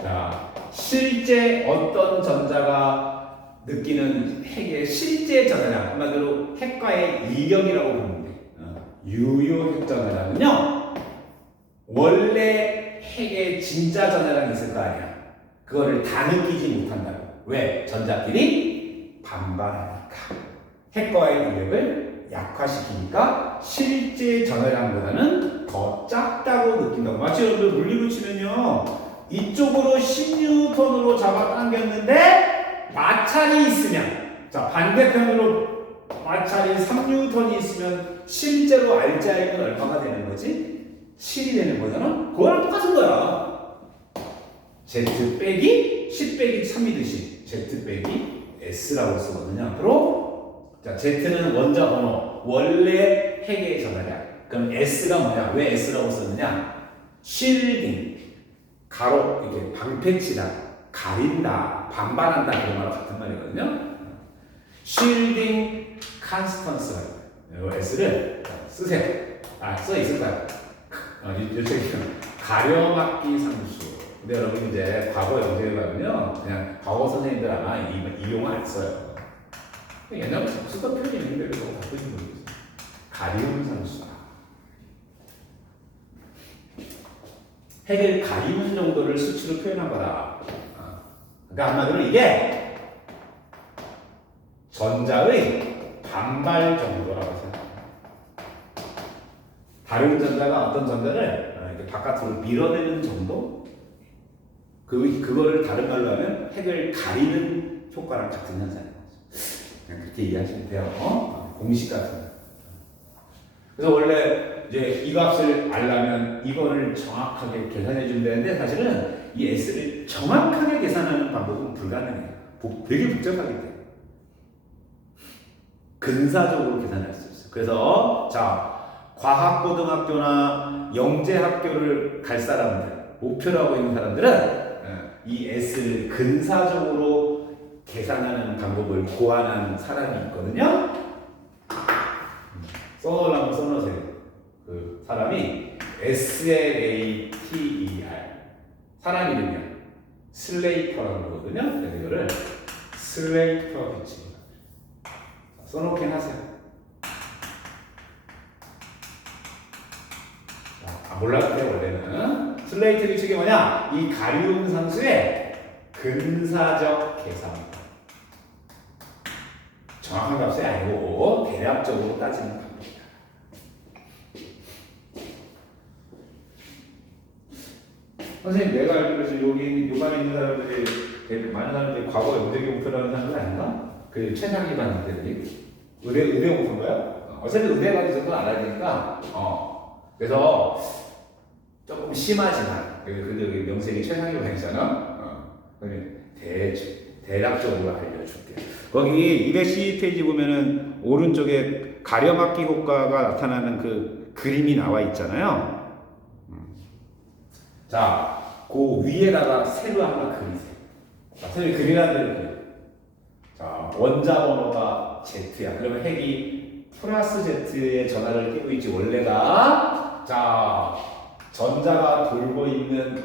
자, 실제 어떤 전자가 느끼는 핵의 실제 전하량, 한마디로 핵과의 이격이라고 보면 돼. 유효 핵 전하량은요, 원래 핵의 진짜 전하량이 있을 거 아니야. 그거를 다 느끼지 못한다고. 왜? 전자끼리 반발하니까. 핵과의 이격을 약화시키니까 실제 전하량보다는 더 작다고 느낀다고. 마치 여러분들 물리로 치면요, 이쪽으로 10N으로 잡아당겼는데 마찰이 있으면, 자 반대편으로 마찰이 3N이 있으면 실제로 알자임은 얼마가 되는 거지? 7이 되는 거잖아? 그거랑 똑같은 거야. Z 빼기 10 빼기 3이듯이 Z 빼기 S라고 쓰거든요. 앞으로 자 Z는 원자 번호, 원래 핵의 전하량. 그럼 S가 뭐냐? 왜 S라고 썼느냐? 쉴딩, 가로 이렇게 방패치다, 가린다, 반발한다 이런 거랑 같은 말이거든요. 쉴딩 컨스턴스, 이 S를 쓰세요. 써 있을까요? 이쪽에는 가려막기 상수. 근데 여러분 이제 과거 영재에 가면요, 그냥 과거 선생님들 아마 이용 안 써요. 옛날부터 쓰던 표현이 있는데 왜 너무 바꾸신 모르겠어요. 가리움 상수다. 핵을 가리는 정도를 수치로 표현한 거다. 그러니까 한마디로 이게 전자의 반발 정도라고 생각합니다. 다른 전자가 어떤 전자를 이렇게 바깥으로 밀어내는 정도? 그거를 다른 말로 하면 핵을 가리는 효과랑 같은 현상인 거죠. 그냥 그렇게 이해하시면 돼요. 공식 같은 거. 그래서 원래 이제 이 값을 알려면 이거를 정확하게 계산해 주면 되는데 사실은 이 S를 정확하게 계산하는 방법은 불가능해요. 되게 복잡하기 때문에. 근사적으로 계산할 수 있어요. 그래서 자 과학고등학교나 영재학교를 갈 사람들, 목표로 하고 있는 사람들은 이 S를 근사적으로 계산하는 방법을 고안한 사람이 있거든요. 써놓으라면 써놓으세요. 그 사람이 SLATER, 사람 이름이야. 슬레이터라고 그러거든요. 그래서 이거를 슬레이터 규칙 써놓긴 하세요. 몰랐을 때 원래는 슬레이트 규칙이 뭐냐? 이 가리움 상수의 근사적 계산입니다. 정확한 값이 아니고 대략적으로 따지는 방법이다. 선생님, 내가 알기로 여기 요반에 있는 사람들이 되게 많은 사람들이 과거 의대 공부라는 사람들 아닌가? 그 최상위 반들이 의대 공부인 거야? 어차피 의대 가기 정도 알아야 되니까. 그래서 조금 심하지만 근데 여기 명색이 최상위 반이잖아. 대략적으로 알려줄게. 거기 212페이지 보면은 오른쪽에 가려막기 효과가 나타나는 그 그림이 나와 있잖아요. 자, 그 위에다가 세로 하나 그리세요. 자, 선생님 그리라는 대로 그려. 자, 원자 번호가 Z야. 그러면 핵이 플러스 Z의 전하를 띄고 있지. 원래가 자 전자가 돌고 있는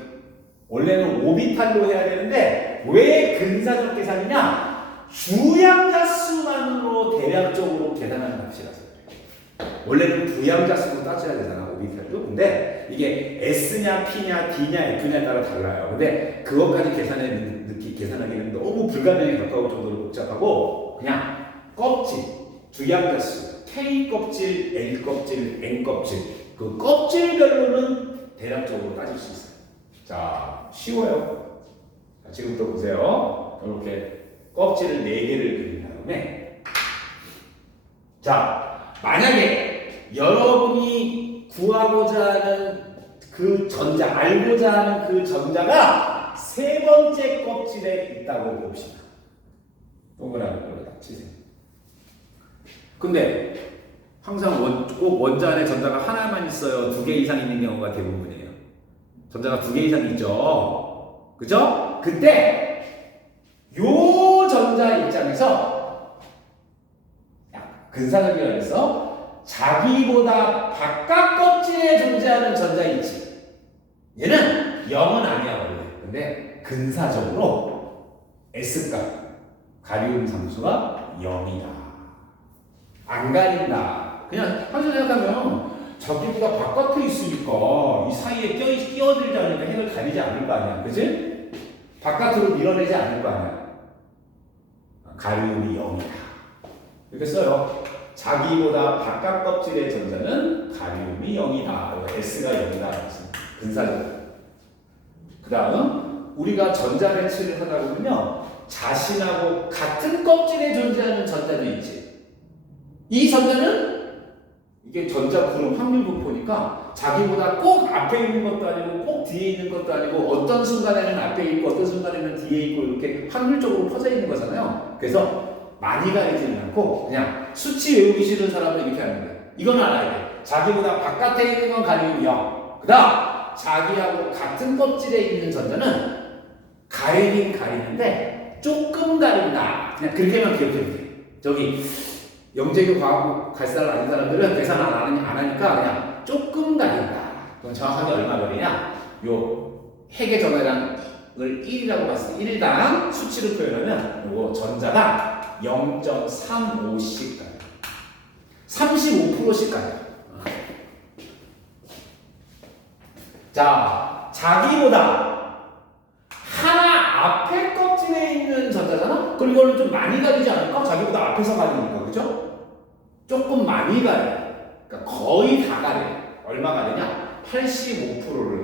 원래는 오비탈로 해야 되는데 왜 근사적 계산이냐? 주양자 수만으로 대략적으로 계산하는 값이라서 그래. 원래는 부양자 수로 따져야 되잖아 오비탈도. 근데 이게 S냐 P냐 D냐 F냐에 따라 달라요. 근데 그것까지 계산하기는 너무 불가능에 가까울 정도로 복잡하고 그냥 껍질, 주양자 수, K 껍질, L 껍질, N 껍질 그 껍질별로는 대략적으로 따질 수 있어요. 자, 쉬워요. 자, 지금부터 보세요. 이렇게 껍질을 4개를 그린 다음에 자, 만약에 여러분이 구하고자 하는 그 전자, 알고자 하는 그 전자가 세 번째 껍질에 있다고 봅시다. 동그라미 걸로 딱 치세요. 근데 항상 꼭 원자 안에 전자가 하나만 있어요? 2개 이상 있는 경우가 대부분이에요. 전자가 2개 이상 있죠? 그죠? 그때 요 전자 입장에서 근사적이라 해서 자기보다 바깥 껍질에 존재하는 전자 있지. 얘는 0은 아니야 원래. 근데 근사적으로 S값 가리움 상수가 0이다. 안 가린다. 그냥 한번 생각하면 적기가 바깥에 있으니까 이 사이에 끼어들지 않으니까 핵을 가리지 않을 거 아니야. 그치? 바깥으로 밀어내지 않을 거 아니야. 가리움이 0이다. 이렇게 써요. 자기보다 바깥 껍질의 전자는 가리움이 0이다. S가 0이다. 근사적. 그 다음 우리가 전자 배치를 하다 보면요. 자신하고 같은 껍질에 존재하는 전자도 있지. 이 전자는 이게 전자 구름 확률 분포니까 자기보다 꼭 앞에 있는 것도 아니고 꼭 뒤에 있는 것도 아니고 어떤 순간에는 앞에 있고 어떤 순간에는 뒤에 있고 이렇게 확률적으로 퍼져 있는 거잖아요. 그래서 많이 가리지는 않고 그냥 수치 외우기 싫은 사람은 이렇게 하는 거예요. 이건 알아야 돼. 자기보다 바깥에 있는 건 가리면 0. 그 다음 자기하고 같은 껍질에 있는 전자는 가리긴 가리는데 조금 가린다. 그냥 그렇게만 기억해도 돼. 저기 영재교 과학 갈사를 아는 사람들은 계산 안 하니까 그냥 조금 가린다. 그럼 정확하게 얼마 가리냐? 요 핵의 전화량을 1이라고 봤을 때 1당 수치를 표현하면 요거 전자가 0.35씩 가요. 35%씩 가요. 자, 자기보다 하나 앞에 껍질에 있는 전자잖아? 그럼 이거는 좀 많이 가리지 않을까? 자기보다 앞에서 가리니까, 그죠? 조금 많이 가려. 그러니까 거의 다 가려. 얼마 가리냐? 85%를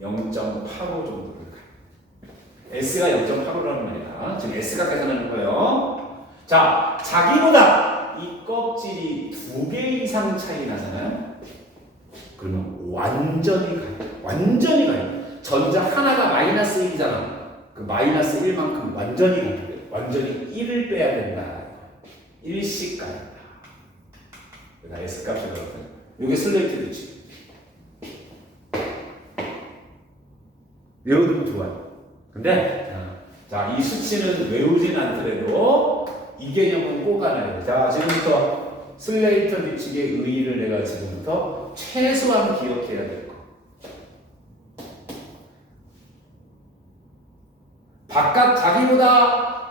가려. 0.85 정도를 가려. S가 0.85라는 말이다. 지금 S가 계산하는 거예요. 자, 자기보다 이 껍질이 2개 이상 차이 나잖아요? 그러면 완전히 가려. 완전히 가려. 전자 하나가 마이너스 1이잖아. 그 마이너스 1만큼 완전히 가려. 완전히 1을 빼야 된다. 1씩 가려. 나 S 값이 그렇거든. 이게 슬레이트 규칙. 외우면 좋아요. 근데 자, 이 수치는 외우진 않더라도 이 개념은 꼭 알아야 돼. 자, 지금부터 슬레이터 규칙의 의의를 내가 지금부터 최소한 기억해야 될 거.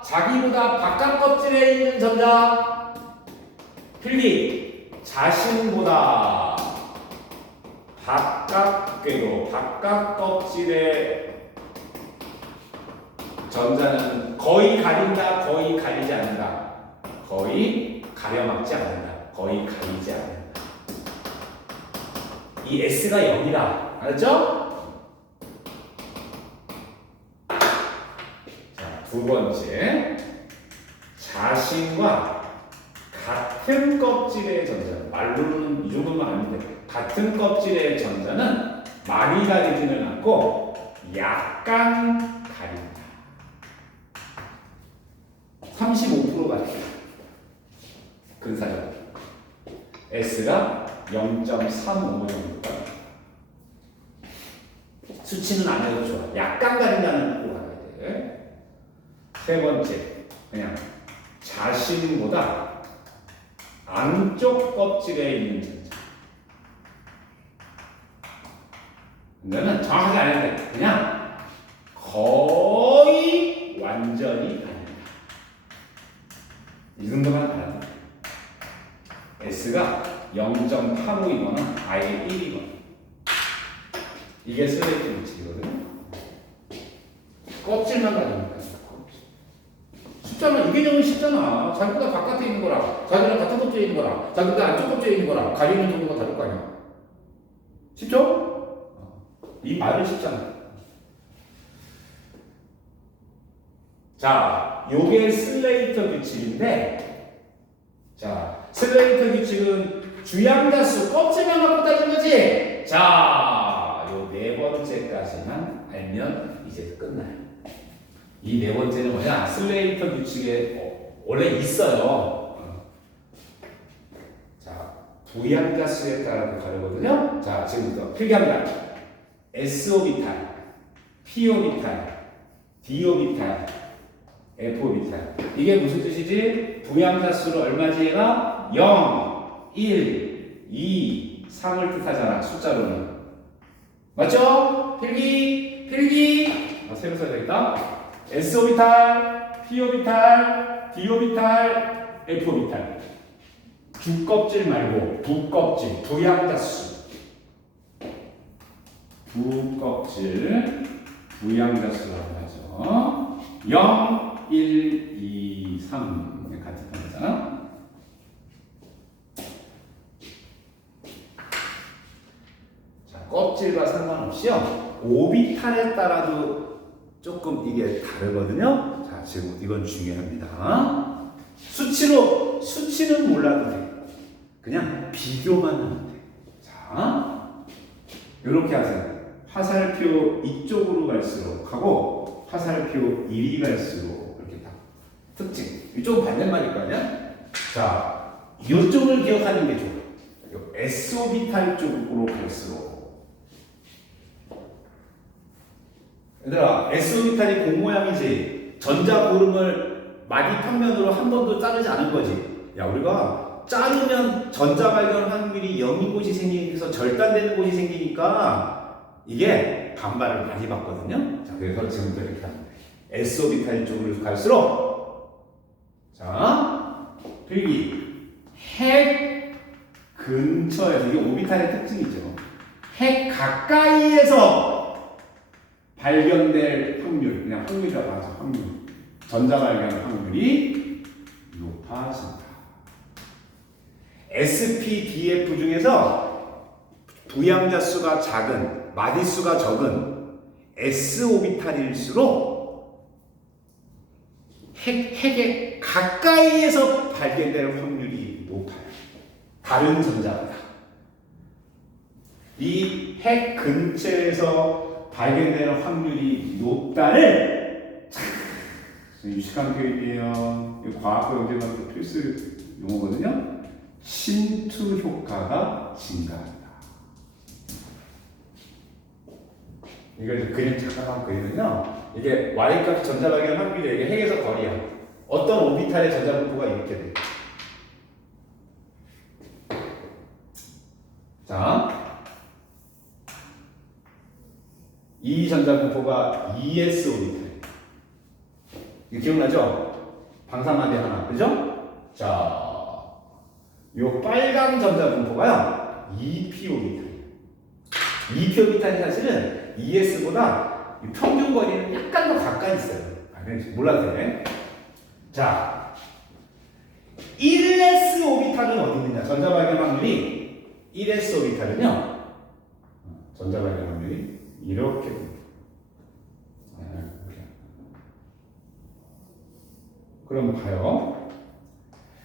자기보다 바깥 껍질에 있는 전자 필기. 자신보다 바깥 껍질의 전자는 거의 가린다, 거의 가리지 않는다. 거의 가려막지 않는다. 거의 가리지 않는다. 이 S가 0이다. 알았죠? 자, 두 번째. 자신과 같은 껍질의 전자. 말로는 이 정도만 아면 돼. 같은 껍질의 전자는 많이 가리지는 않고 약간 가린다. 35% 가린다. 근사적. S가 0.35 정도다. 수치는 안 해도 좋아. 약간 가린다는 거 알아야 돼. 세 번째, 그냥 자신보다 안쪽 껍질에 있는 전자. 이거는 정확하게 안 해도 돼. 그냥 거의 완전히 아니다. 이 정도만 알아도 돼. S가 0.85이거나 아예 1이거나. 이게 슬레이트 규칙이거든요. 껍질만 가지니까. 쉽잖아. 이 개념은 쉽잖아. 자기보다 바깥에 있는 거랑 자기랑 같은 껍질에 있는 거랑 자기보다 안쪽 껍질에 있는 거랑 가리는 정도가 다를 거 아니야. 쉽죠? 이 말은 쉽잖아. 자, 요게 슬레이터 규칙인데, 자, 슬레이터 규칙은 주양자수 껍질만 갖고 따진 거지. 자, 요 네 번째까지만 알면 이제 끝나요. 이 네 번째는 뭐냐? 슬레이터 규칙에 원래 있어요. 자, 부양자수에 따라 가르거든요. 자, 지금부터 필기합니다. S오비탈, P오비탈, D오비탈, F오비탈. 이게 무슨 뜻이지? 부양자수를 얼마지 얘가? 0, 1, 2, 3을 뜻하잖아. 숫자로는. 맞죠? 필기. 새로 써야 되겠다. S 오비탈, P 오비탈, D 오비탈, F 오비탈. 주껍질 말고 부껍질, 부양자수. 부껍질, 부양자수라고 하죠. 0, 1, 2, 3 같은 겁니다. 자, 껍질과 상관없이요. 오비탈에 따라도 조금 이게 다르거든요. 자, 지금 이건 중요합니다. 수치는 몰라도 돼요. 그냥 비교만 하면 돼요. 자, 이렇게 하세요. 화살표 이쪽으로 갈수록 하고 화살표 이리 갈수록 이렇게 딱 특징. 이쪽은 반대말일 거 아니야? 자, 이쪽을 기억하는 게 좋아요. S 오비탈 쪽으로 갈수록. 얘들아, S 오비탈이 공 모양이지. 전자 고름을 마디 평면으로 한 번도 자르지 않은 거지. 야, 우리가 자르면 전자 발견 확률이 0인 곳이 생기면서 절단되는 곳이 생기니까 이게 반발을 많이 받거든요. 자, 그래서 지금부터 이렇게 하면 돼. S 오비탈 쪽으로 갈수록 자, 필기 핵 근처에서 이게 오비탈의 특징이죠. 핵 가까이에서 발견될 확률, 그냥 확률이라고 하죠. 확률. 전자 발견 확률이 높아진다. SPDF 중에서 부양자 수가 작은, 마디수가 적은 S 오비탈일수록 핵에 가까이에서 발견될 확률이 높아요. 다른 전자보다. 이 핵 근처에서 발견되는 확률이 높다를 유식한 교육이에요. 과학과 영재학교 필수 용어거든요. 침투 효과가 증가한다. 이거 그림 잠깐만 그리면요. 이게 Y값 전자 발견 확률이 이게 핵에서 거리야. 어떤 오비탈의 전자 분포가 이렇게 돼. 자, 이 전자 분포가 ES 오비탈. 이거 기억나죠? 방사마디 하나, 그죠? 자, 요 빨간 전자 분포가요, EP 오비탈. EP 오비탈이 사실은 ES보다 평균 거리는 약간 더 가까이 있어요. 몰라도 돼. 자, 1S 오비탈은 어디 있느냐? 전자 발견 확률이 1S 오비탈은요, 전자 발견 확률이 이렇게 됩니다. 그럼 봐요.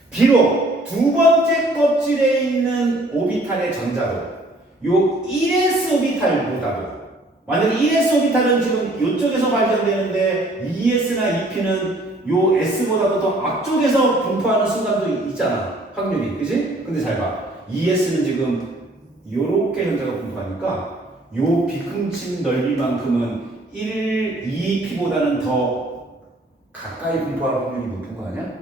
비록 두 번째 껍질에 있는 오비탈의 전자도 요 1S 오비탈보다도, 만약에 1S 오비탈은 지금 이쪽에서 발견되는데 2S나 2P는 요 S보다도 더 앞쪽에서 분포하는 순간도 있잖아. 확률이. 그치? 근데 잘 봐. 2S는 지금 요렇게 전자가 분포하니까 요 비큼침 넓이만큼은 2P보다는 더 가까이 분포할 확률이 높은 거 아니야?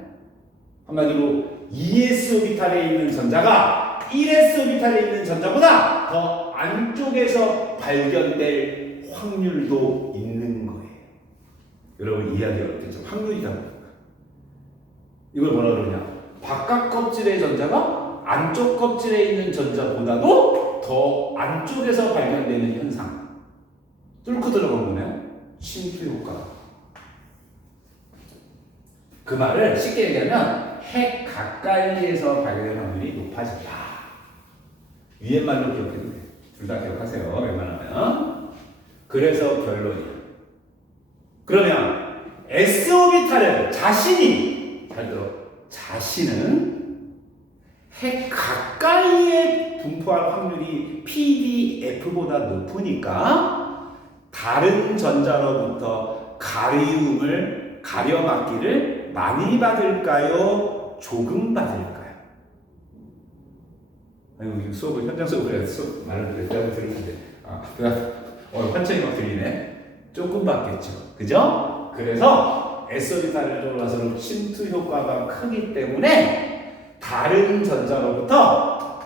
한마디로 2S 오비탈에 있는 전자가 1S 오비탈에 있는 전자보다 더 안쪽에서 발견될 확률도 있는 거예요. 여러분 이해하기 어렵겠죠? 확률이다 보니까. 이걸 뭐라 그러냐? 바깥 껍질의 전자가 안쪽 껍질에 있는 전자보다도 더 안쪽에서 발견되는 현상. 뚫고 들어간 거네요. 침투 효과. 그 말을 쉽게 얘기하면 핵 가까이에서 발견될 확률이 높아진다. 위에 말로 기억해도 돼. 둘 다 기억하세요. 웬만하면. 그래서 결론이야. 그러면 S 오비탈은 자신이, 잘 들어, 자신은 핵 가까이에 분포할 확률이 PDF보다 높으니까 다른 전자로부터 가려받기를 많이 받을까요? 조금 받을까요? 아이고, 수업을 현장 수업을 해서 말을 그랬다고 들을 텐데, 환청이 막 들리네. 조금 받겠죠, 그죠? 그래서 S 오비탈을 돌아서 침투 효과가 크기 때문에 다른 전자로부터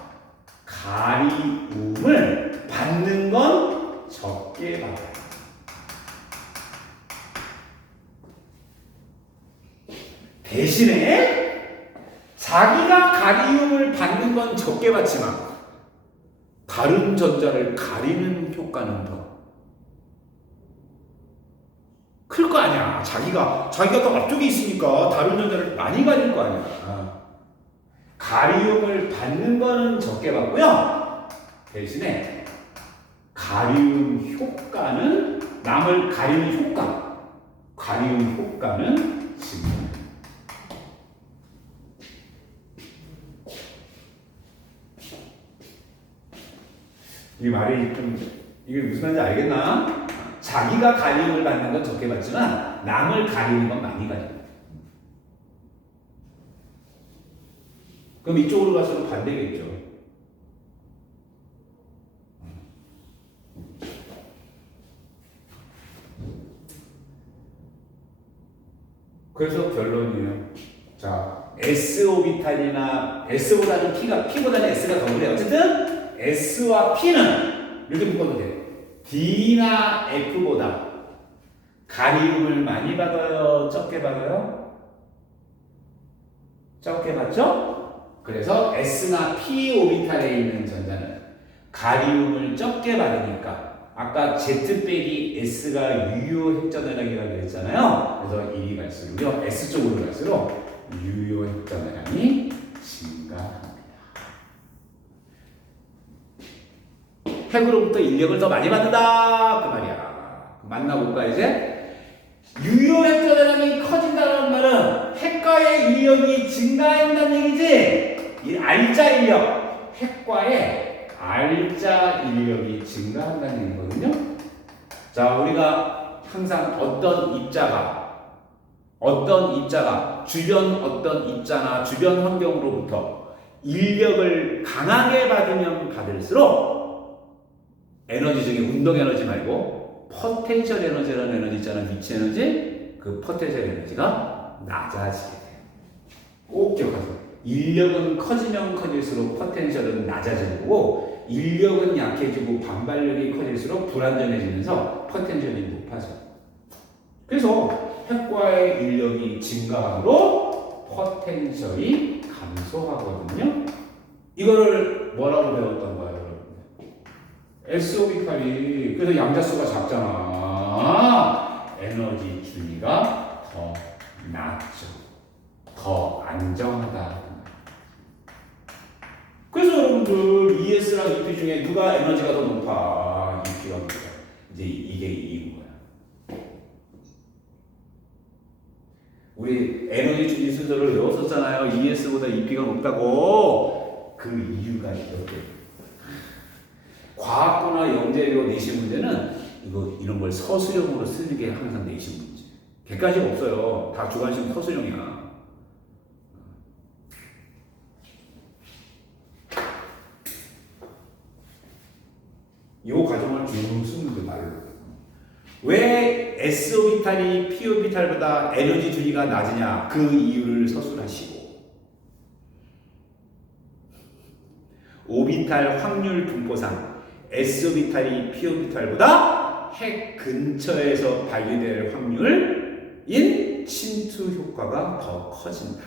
가리움을 받는 건 적게 받아요. 가리움을 받는 건 적게 받지만 다른 전자를 가리는 효과는 더 클 거 아니야. 자기가 더 앞쪽에 있으니까 다른 전자를 많이 가릴 거 아니야. 가리움을 받는 거는 적게 받고요. 대신에 가리움 효과는 남을 가리는 가리움 효과는 증가. 이 말이 좀 이게 무슨 말인지 알겠나? 자기가 가리움을 받는 건 적게 받지만 남을 가리는 건 많이 가린다. 그럼 이쪽으로 갈수록 반대겠죠. 그래서 결론이에요. 자, S 오비탈이나 S보다는 P보다는 S가 더 그래. 어쨌든 S와 P는 이렇게 묶어도 돼. D나 F보다 가리움을 많이 받아요? 적게 받아요? 적게 받죠? 그래서 S나 P 오비탈에 있는 전자는 가리움을 적게 받으니까 아까 Z 빼기 S가 유효 핵전화량이라고 그랬잖아요. 그래서 이리 갈수록요, S 쪽으로 갈수록 유효 핵전화량이 증가합니다. 핵으로부터 인력을 더 많이 받는다 그 말이야. 만나볼까 이제? 유효 핵전화량이 커진다는 말은 핵과의 인력이 증가한다는 얘기지. 이 알짜 인력, 핵과의 알짜 인력이 증가한다는 얘기거든요. 자, 우리가 항상 어떤 입자가 주변 어떤 입자나 주변 환경으로부터 인력을 강하게 받으면 받을수록 에너지 중에 운동 에너지 말고 포텐셜 에너지라는 에너지 있잖아. 위치 에너지. 그 포텐셜 에너지가 낮아지게 돼요. 꼭 기억하세요. 인력은 커지면 커질수록 포텐셜은 낮아지는 거고 인력은 약해지고 반발력이 커질수록 불안정해지면서 포텐셜이 높아져요. 그래서 핵과의 인력이 증가함으로 포텐셜이 감소하거든요. 이거를 뭐라고 배웠던 거예요? S 오비탈이 그래서 양자수가 작잖아. 에너지 준위가 더 낮죠. 더 안정하다. 그래서 여러분들 ES랑 EP 중에 누가 에너지가 더 높아? EP가 높아. 이제 이게 이유인 거야. 우리 에너지 준위 순서를 외웠었잖아요. ES보다 EP가 높다고. 그 이유가 이렇게. 과학고나 영재료 내신 문제는 이런 걸 서술형으로 쓰는 게 항상 내신 문제. 객관식 없어요. 다 주관식 서술형이야. 이 과정을 쭉 쓰는 게 말로. 왜 S 오비탈이 P 오비탈보다 에너지 준위가 낮으냐? 그 이유를 서술하시고. 오비탈 확률 분포상 S 오비탈이 P 오비탈보다 핵 근처에서 발휘될 확률인 침투 효과가 더 커진다.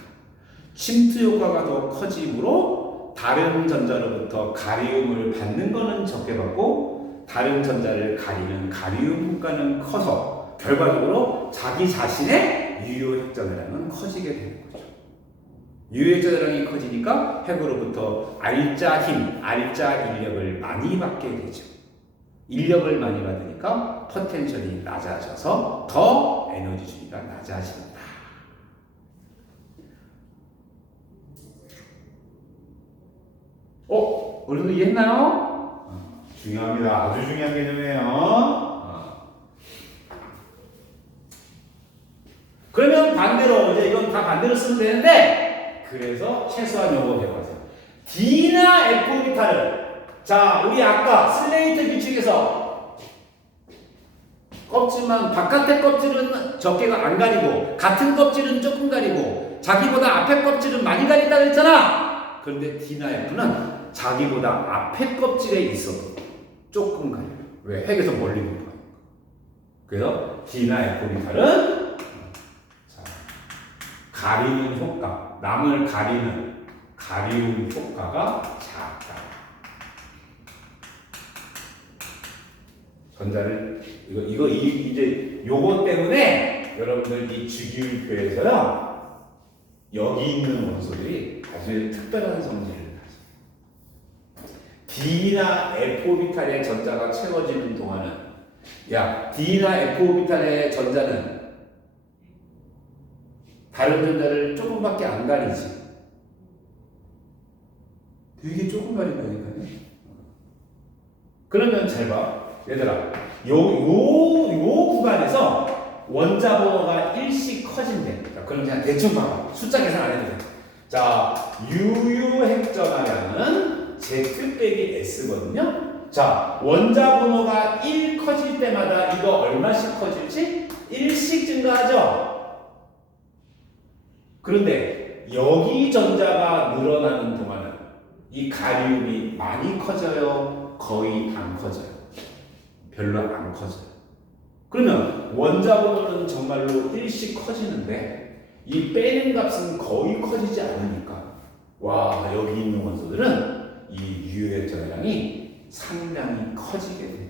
침투 효과가 더 커지므로 다른 전자로부터 가리움을 받는 거는 적게 받고 다른 전자를 가리는 가리움 효과는 커서 결과적으로 자기 자신의 유효 핵전화량은 커지게 되는 거죠. 유효 핵전화량이 커지니까 핵으로부터 알짜 힘, 알짜 인력을 많이 받게 되죠. 인력을 많이 받으니까 포텐셜이 낮아져서 더 에너지 준위가 낮아진다. 어느 정도 이해했나요? 중요합니다. 아주 중요한 개념이에요. 그러면 반대로 이제 이건 다 반대로 쓰면 되는데 그래서 최소한 요거 배워보세요. D나 F 오비탈을 자 우리 아까 슬레이트 규칙에서 껍질만 바깥의 껍질은 적게가 안 가리고 같은 껍질은 조금 가리고 자기보다 앞에 껍질은 많이 가린다 그랬잖아. 그런데 D나 F는 자기보다 앞에 껍질에 있어도 조금 가려요. 왜? 핵에서 멀리 공부하니까. 그래서 D나 F 오비탈은 가리는 효과, 남을 가리는 가리움 효과가 작다. 전자를 이제 요거 때문에 여러분들 이 주기율표에서요 여기 있는 원소들이 아주 특별한 성질을 가져. D나 F오비탈의 전자가 채워지는 동안은 D나 F오비탈의 전자는 다른 전자를 조금밖에 안 가리지. 되게 조금 가린다니까요. 그러면 잘 봐. 얘들아, 요 구간에서 원자 번호가 1씩 커진대. 그럼 그냥 대충 봐봐. 숫자 계산 안 해도 돼. 자, 유유핵전하량은 Z 빼기 S거든요. 자, 원자 번호가 1 커질 때마다 이거 얼마씩 커질지? 1씩 증가하죠? 그런데 여기 전자가 늘어나는 동안은 이 가리움이 많이 커져요? 거의 안 커져요? 별로 안 커져요. 그러면 원자 번호는 정말로 1씩 커지는데 이 빼는 값은 거의 커지지 않으니까 와, 여기 있는 원소들은 이 유효액 전해량이 상당히 커지게 돼요.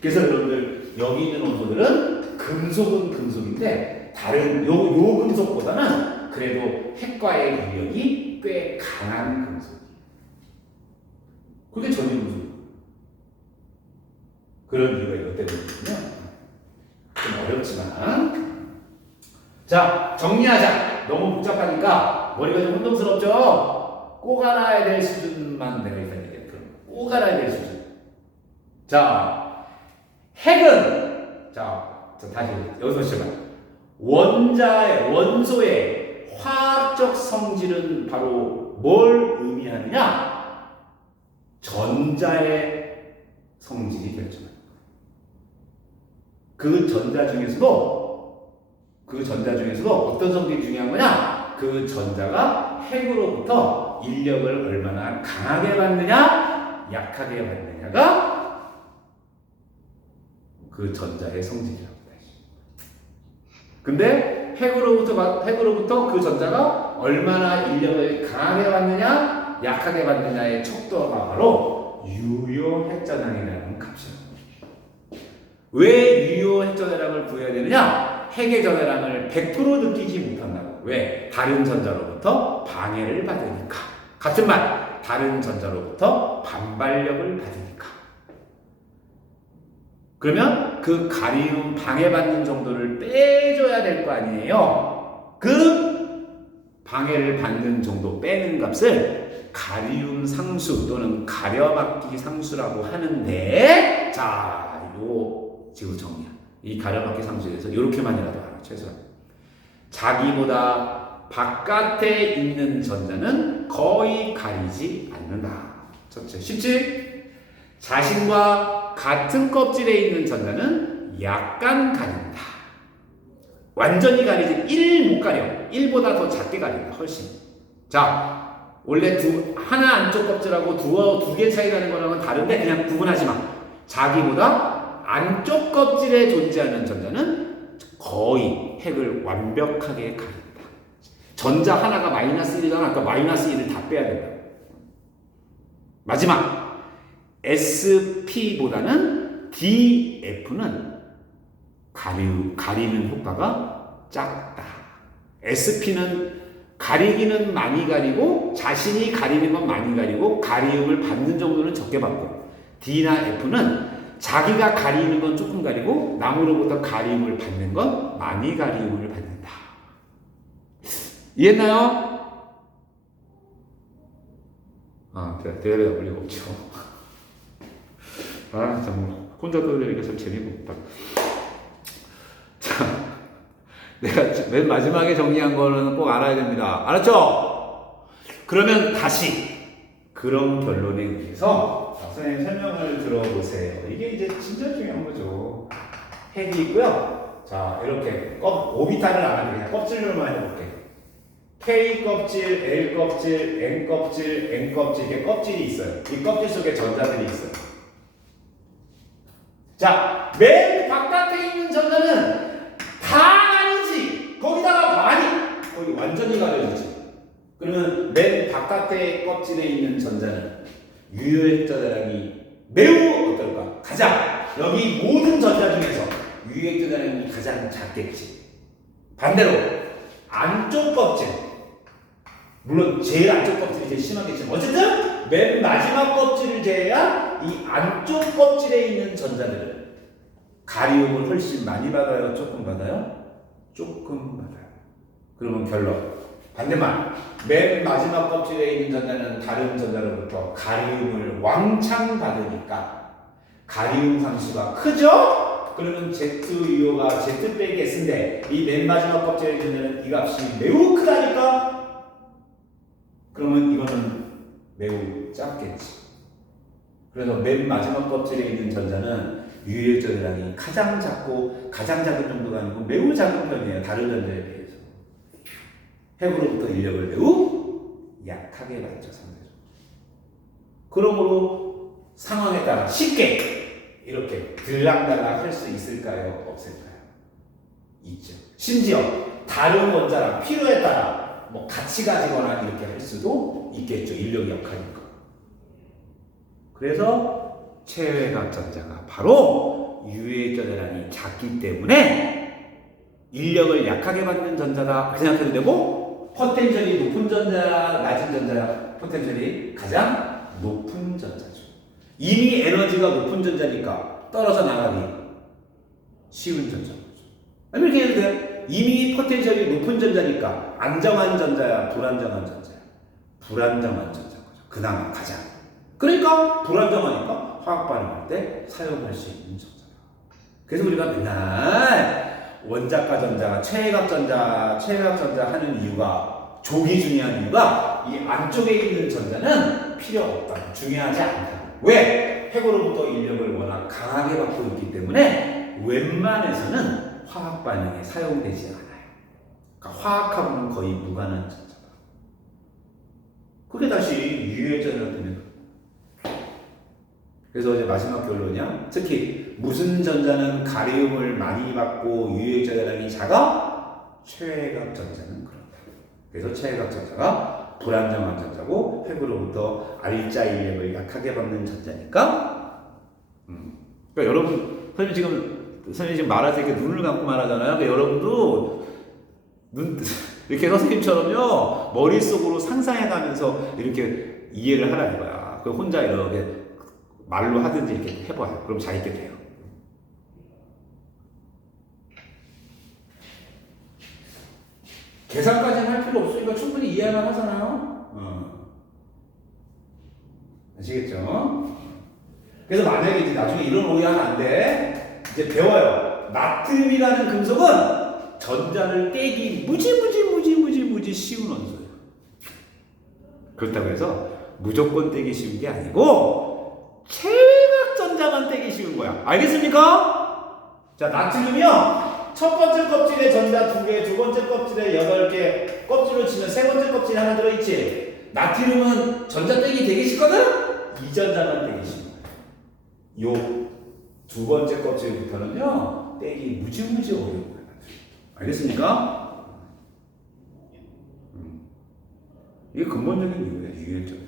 그래서 여러분들 여기 있는 원소들은 금속은 금속인데 다른 요 금속보다는 그래도 핵과의 유력이 꽤 강한 금속이에요. 그게 전유금속. 그런 이유가 이것 때문이거든요. 좀 어렵지만. 자, 정리하자. 너무 복잡하니까 머리가 좀 혼동스럽죠? 꼭 알아야 될 수준만 내가 일단 얘기할게요. 꼭 알아야 될 수준. 자, 핵은, 자 다시 여기서 시작. 원소의 화학적 성질은 바로 뭘 의미하느냐? 전자의 성질이 결정합니다. 그 전자 중에서도 어떤 성질이 중요한 거냐? 그 전자가 핵으로부터 인력을 얼마나 강하게 받느냐, 약하게 받느냐가 그 전자의 성질이라고 합니다. 근데 핵으로부터 그 전자가 얼마나 인력을 강하게 받느냐, 약하게 받느냐의 척도가 바로 유효 핵전량이라는 값이에요. 왜 유효 핵전량을 구해야 되느냐? 핵의 전해량을 100% 느끼지 못한다고. 왜? 다른 전자로부터 방해를 받으니까. 같은 말, 다른 전자로부터 반발력을 받으니까. 그러면 그 가리움 방해받는 정도를 빼줘야 될 거 아니에요. 그 방해를 받는 정도 빼는 값을 가리움 상수 또는 가려막기 상수라고 하는데, 자, 요 지금 정리야. 이 가려막기 상수에 대해서 이렇게만이라도 알아, 최소한. 자기보다 바깥에 있는 전자는 거의 가리지 않는다. 첫째, 쉽지? 자신과 같은 껍질에 있는 전자는 약간 가린다. 완전히 가리지 1 못 가려. 1보다 더 작게 가린다. 훨씬. 자, 원래 하나 안쪽 껍질하고 두 개 차이 나는 거랑은 다른데 그냥 구분하지 마. 자기보다 안쪽 껍질에 존재하는 전자는 거의 핵을 완벽하게 가린다. 전자 하나가 마이너스 1이잖아. 아까 마이너스 1을 다 빼야 된다. 마지막, SP보다는 DF는 가리는 효과가 작다. SP는 가리기는 많이 가리고 자신이 가리는 건 많이 가리고 가리움을 받는 정도는 적게 받고, D나 F는 자기가 가리는 건 조금 가리고 남으로부터 가리움을 받는 건 많이 가리움을 받는다. 이해했나요? 대답이 어려울 리가 없죠. 정말 혼자 떠들으니까 참 재미가 없다. 자, 내가 맨 마지막에 정리한 거는 꼭 알아야 됩니다. 알았죠? 그러면 다시 그런 결론에 의해서 선생님 설명을 들어보세요. 이게 이제 진짜 중요한 거죠. 핵이 있고요. 자, 이렇게 오비탈을 안 하고 그냥 껍질로만 해볼게. K 껍질, L 껍질, N 껍질, N 껍질, 이렇게 껍질이 있어요. 이 껍질 속에 전자들이 있어요. 자, 맨 바깥에 있는 전자는 다 가리지. 거기다가 많이, 거의 완전히 가려지지. 그러면 맨 바깥에 껍질에 있는 전자는 유효액자량이 매우 어떨까? 가장 여기 모든 전자 중에서 유효액자량이 가장 작겠지. 반대로 안쪽 껍질, 물론 제일 안쪽 껍질이 제일 심하겠지만 어쨌든 맨 마지막 껍질을 제외한 이 안쪽 껍질에 있는 전자들은 가리움을 훨씬 많이 받아요? 조금 받아요? 조금 받아요. 그러면 결론 반대말 맨 마지막 껍질에 있는 전자는 다른 전자로부터 가리움을 왕창 받으니까 가리움 상수가 크죠? 그러면 Z 유효가 Z 빼기 S인데 이 맨 마지막 껍질에 있는 전자는 이 값이 매우 크다니까? 그러면 이거는 매우 작겠지. 그래서 맨 마지막 껍질에 있는 전자는 유효액자량이 가장 작고 가장 작은 정도가 아니고 매우 작은 편이에요. 다른 전자에 비해서. 핵으로부터 인력을 매우 약하게 받죠. 상대적으로. 그러므로 상황에 따라 쉽게 이렇게 들락날락 할 수 있을까요? 없을까요? 있죠. 심지어 다른 원자랑 필요에 따라 뭐 같이 가지거나 이렇게 할 수도 있겠죠. 인력이 약하니까. 그래서 체외각 전자가 바로 유효액자량이 작기 때문에 인력을 약하게 받는 전자다 생각해도 되고 포텐셜이 높은 전자, 낮은 전자 포텐셜이 가장 높은 전자죠. 이미 에너지가 높은 전자니까 떨어져 나가기 쉬운 전자죠. 이렇게 해도 돼. 이미 포텐셜이 높은 전자니까 안정한 전자야, 불안정한 전자야. 불안정한 전자인 거죠. 그나마 가장. 그러니까 불안정하니까 화학 반응할 때 사용할 수 있는 전자다. 그래서 우리가 맨날 원자가 전자, 최외각 전자 하는 이유가 조기 중요한 이유가 이 안쪽에 있는 전자는 필요 없다. 중요하지 않다. 왜? 핵으로부터 인력을 워낙 강하게 받고 있기 때문에 웬만해서는 화학 반응에 사용되지 않아요. 그러니까 화학하고는 거의 무관한 전자다. 그게 다시 유효액자량 되면 그래서 이제 마지막 결론이야. 특히 무슨 전자는 가리움을 많이 받고 유효액자량이 작아? 최외각 전자는 그렇다. 그래서 최외각 전자가 불안정한 전자고 핵으로부터 알자 인력을 약하게 받는 전자니까. 그러니까 여러분 선생님 지금 말할 때 이렇게 눈을 감고 말하잖아요. 그러니까 여러분도 이렇게 선생님처럼요 머릿속으로 상상해가면서 이렇게 이해를 하라는 거야. 그 혼자 이렇게 말로 하든지 이렇게 해봐요. 그럼 잘 있게 돼요. 계산까지는 할 필요 없으니까 충분히 이해만 하잖아요. 아시겠죠? 그래서 만약에 이제 나중에 이런 오해 하면 안 돼. 이제 배워요. 나트륨이라는 금속은 전자를 떼기 무지 쉬운 원소예요. 그렇다고 해서 무조건 떼기 쉬운 게 아니고 최외각 전자만 떼기 쉬운 거야. 알겠습니까? 자, 나트륨이요. 첫 번째 껍질에 전자 2개, 두 번째 껍질에 8개, 껍질로 치면 세 번째 껍질이 하나 들어있지. 나트륨은 전자 떼기 되게 쉽거든? 이 전자만 떼기 쉬운 거야. 요 두 번째 껍질부터는요, 떼기 무지 어려운 거야. 알겠습니까? 이게 근본적인 이유예요. 유효액자량.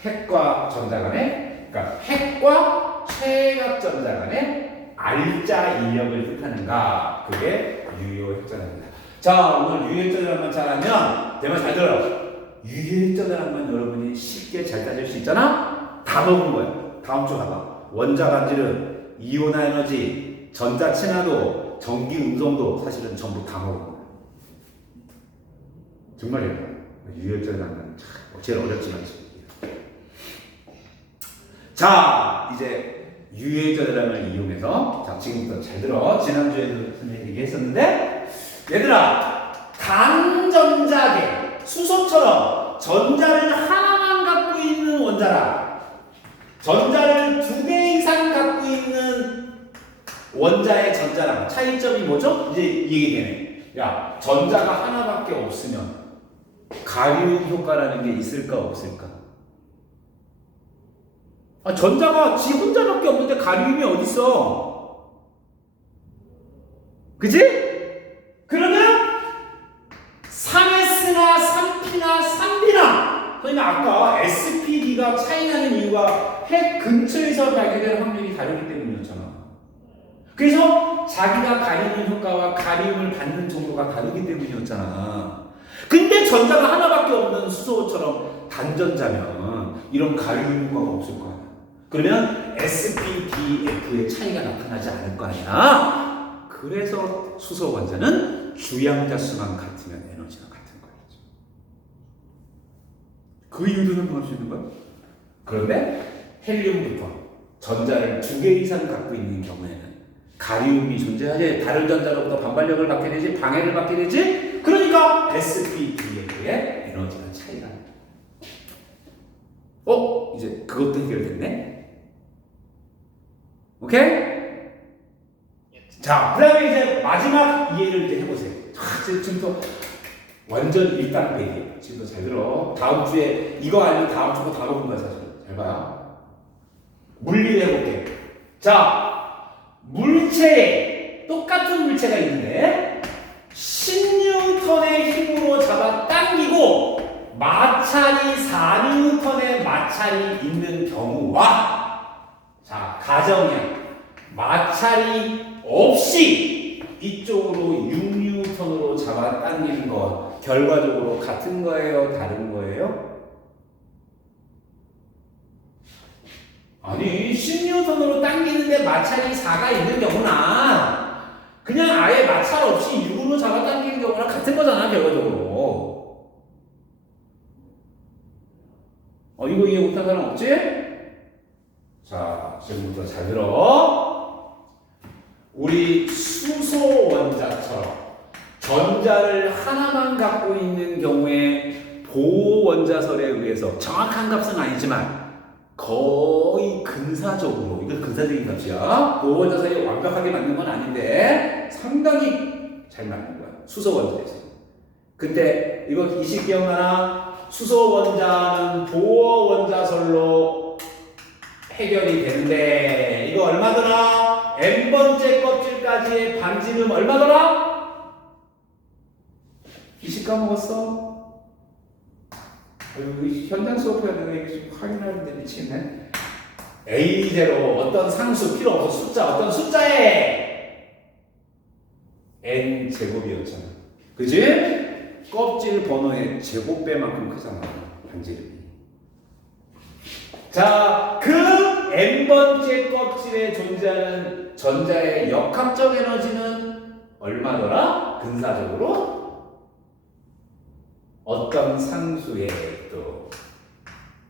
핵과 전자 간에, 그러니까 핵과 최외각 전자 간에 알자 인력을 뜻하는가? 그게 유효액자량입니다. 자, 오늘 유효액자량만 잘하면 내 말 잘 들어요. 유효액자량만 여러분이 쉽게 잘 따질 수 있잖아? 다 먹은 거야. 다음 주 가봐. 원자 간질은 이온화 에너지, 전자 친화도, 전기 음성도 사실은 전부 다 먹은 거야. 정말이에요. 유효액자량은 제일 어렵지만. 자, 이제 유효액자량을 이용해서 자, 지금부터 잘 들어. 지난주에도 선생님이 얘기했었는데 얘들아, 단전자계 수소처럼 전자를 하나만 갖고 있는 원자라 전자를 2개 이상 갖고 있는 원자의 전자랑 차이점이 뭐죠? 이제 이 얘기되네. 야, 전자가 하나밖에 없으면 가리움 효과라는 게 있을까 없을까? 아, 전자가 지 혼자밖에 없는데 가리움이 어딨어? 그지? 그러면 3S나 3P나 3 그러니까 아까 SPD가 차이나는 이유가 핵 근처에서 발견될 확률이 다르기 때문이었잖아. 그래서 자기가 가리는 효과와 가리움을 받는 정도가 다르기 때문이었잖아. 근데 전자가 하나밖에 없는 수소처럼 단전자면 이런 가리움 효과가 없을 거 아니야. 그러면 SPDF의 차이가 나타나지 않을 거 아니야. 그래서 수소 원자는 주양자 수만 같으면 에너지가 같은 거였죠. 그 이유도 설명할 수 있는 거야. 그런데 헬륨부터 전자를 2개 이상 갖고 있는 경우에는 가리움이 존재하지, 다른 전자로부터 반발력을 받게 되지, 방해를 받게 되지. 그러니까 SPDF의 에너지가 차이가 나. 이제 그것도 해결됐네. 오케이? 자, 그 다음에 이제 마지막 이해를 이제 해보세요. 지금 또 완전 일당백이에요. 지금도 잘 들어. 다음 주에 이거 알면 다음 주부터 다 보는 거야, 사실. 잘 봐요. 물리 해볼게. 자, 물체에 똑같은 물체가 있는데 10N의 힘으로 잡아 당기고 마찰이 4N의 마찰이 있는 경우와, 자, 가정이야. 마찰이 없이 이쪽으로 6N으로 잡아 당기는 것, 결과적으로 같은 거예요? 다른 거예요? 아니, 10N으로 당기는데 마찰이 4가 있는 경우나 그냥 아예 마찰 없이 6으로 잡아 당기는 경우랑 같은 거잖아, 결과적으로. 이거 이해 못한 사람 없지? 자, 지금부터 잘 들어. 우리 수소 원자처럼 전자를 하나만 갖고 있는 경우에 보호 원자설에 의해서 정확한 값은 아니지만 거의 근사적으로, 이건 근사적인 값이야. 보호 원자설이 완벽하게 맞는 건 아닌데 상당히 잘 맞는 거야, 수소 원자에서. 근데 이거 이식 기억나나? 수소 원자는 보호 원자설로 해결이 되는데 이거 얼마더라? n번째 껍질까지의 반지름 얼마더라? 이식 까먹었어? 현장 수업해야 되는데 지금 확인하는데 미치겠네. A0 어떤 상수 필요 없어. 숫자, 어떤 숫자에 n 제곱이었잖아. 그지? 껍질 번호의 제곱배만큼 크잖아, 반지름이. 자, 그 n번째 껍질에 존재하는 전자의 역학적 에너지는 얼마더라? 근사적으로 어떤 상수의 또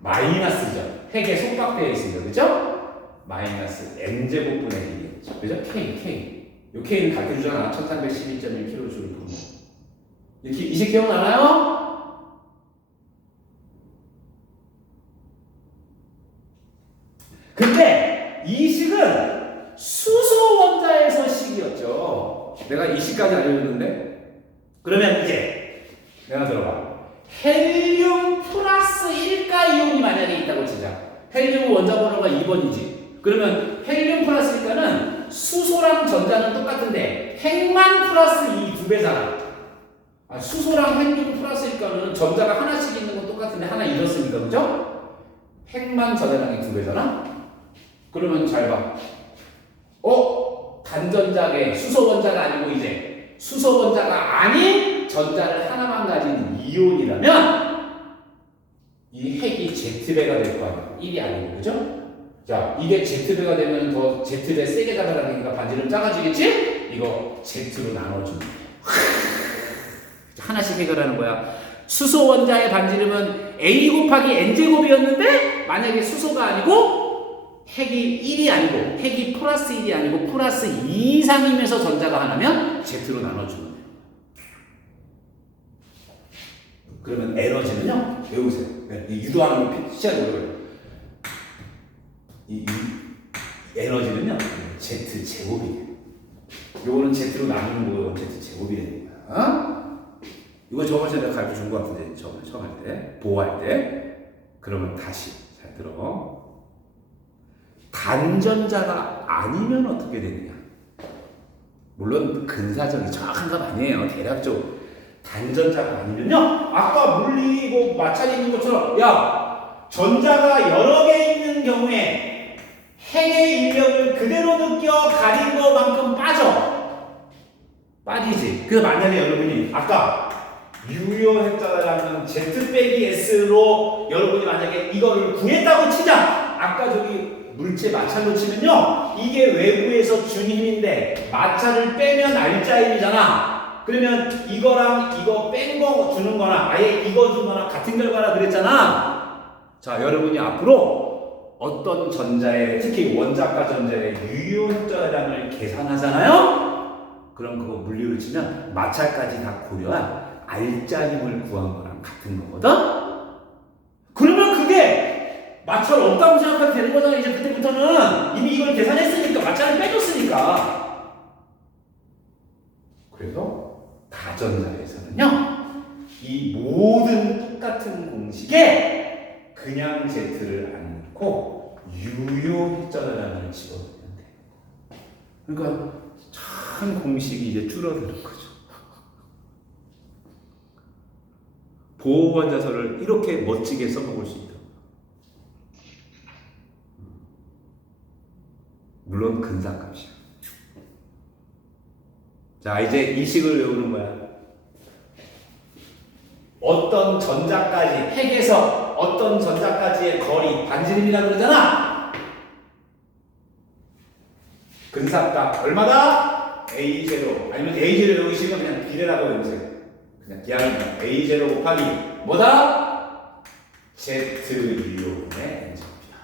마이너스죠. 핵에 속박되어 있습니다. 그죠? 마이너스 n제곱분의 1이었죠. 그죠? K. 요 K는 가르쳐주잖아. 1312.1kJ. 이렇게 이식 기억나나요? 근데 이식은 수소 원자에서 식이었죠. 내가 이식까지 알려줬는데, 그러면 이제 내가 들어봐. 헬륨 플러스 1가 이온이 만약에 있다고 치자. 헬륨 원자 번호가 2번이지. 그러면 헬륨 플러스 1가는 수소랑 전자는 똑같은데 핵만 플러스 2 두 배잖아. 수소랑 헬륨 플러스 1가는 전자가 하나씩 있는 건 똑같은데 하나 잃었으니까, 그죠? 핵만 전자량이 두 배잖아. 그러면 잘 봐. 단전자계 수소 원자가 아니고 이제 수소 원자가 아닌 전자를 하나만 가진 이온이라면 이 핵이 Z배가 될 거 아니야. 1이 아니고, 그죠? 자, 이게 Z배가 되면 더 Z배 세게 잡아당기니까 반지름 작아지겠지? 이거 Z로 나눠주면 돼. 하나씩 해결하는 거야. 수소 원자의 반지름은 A 곱하기 N제곱이었는데 만약에 수소가 아니고 핵이 1이 아니고 핵이 플러스 1이 아니고 플러스 2 이상이면서 전자가 하나면 Z로 나눠주면 돼요. 그러면 에너지는요? 외우세요. 유도하는 거 시작해 보려고요. 이 에너지는요? Z 제곱이 돼요. 요거는 Z로 나누는 거예요. Z 제곱이 되는 거야. 이거 저번에 내가 가르쳐 준 것 같은데, 저번에 처음 할 때, 보호할 때. 그러면 다시 잘 들어. 단전자가 아니면 어떻게 되느냐? 물론 근사적인 정확한 건 아니에요. 대략적으로 단전자가 아니면요. 아까 물리 뭐 마찰이 있는 것처럼 야 전자가 여러 개 있는 경우에 핵의 인력을 그대로 느껴 가린 것만큼 빠지지. 그래서 만약에 여러분이 아까 유효했다라는 Z 빼기 S로 여러분이 만약에 이거를 구했다고 치자. 아까 저기 물체 마찰로 치면요. 이게 외부에서 준 힘인데 마찰을 빼면 알자 힘이잖아. 그러면 이거랑 이거 뺀 거 주는 거나 아예 이거 준 거나 같은 결과라 그랬잖아. 자, 여러분이 앞으로 어떤 전자의 특히 원자과 전자의 유효했다량을 계산하잖아요. 그럼 그거 물리로 치면 마찰까지 다 고려한 알자 힘을 구한 거랑 같은 거거든? 그러면 그게 마찰 없다고 생각하면 되는 거잖아. 이제 그때부터는 이미 이걸 계산했으니까 마찰을 빼줬으니까. 그래서 다전자에서는요. 이 모든 똑같은 공식에 그냥 Z를 안 넣고 유효했다라는 집어넣으면 돼. 그러니까 참 공식이 이제 줄어드는 거죠. 보호원자설을 이렇게 멋지게 써먹을 수 있다. 물론 근사값이야. 자, 이제 이 식을 외우는 거야. 어떤 전자까지, 핵에서 어떤 전자까지의 거리, 반지름이라고 그러잖아. 근사값 얼마다? A0 아니면 A0 외우시면 그냥 비례라고 외우세요. 그냥 기하면 A0 곱하기 뭐다? ZU분의 N제곱이다.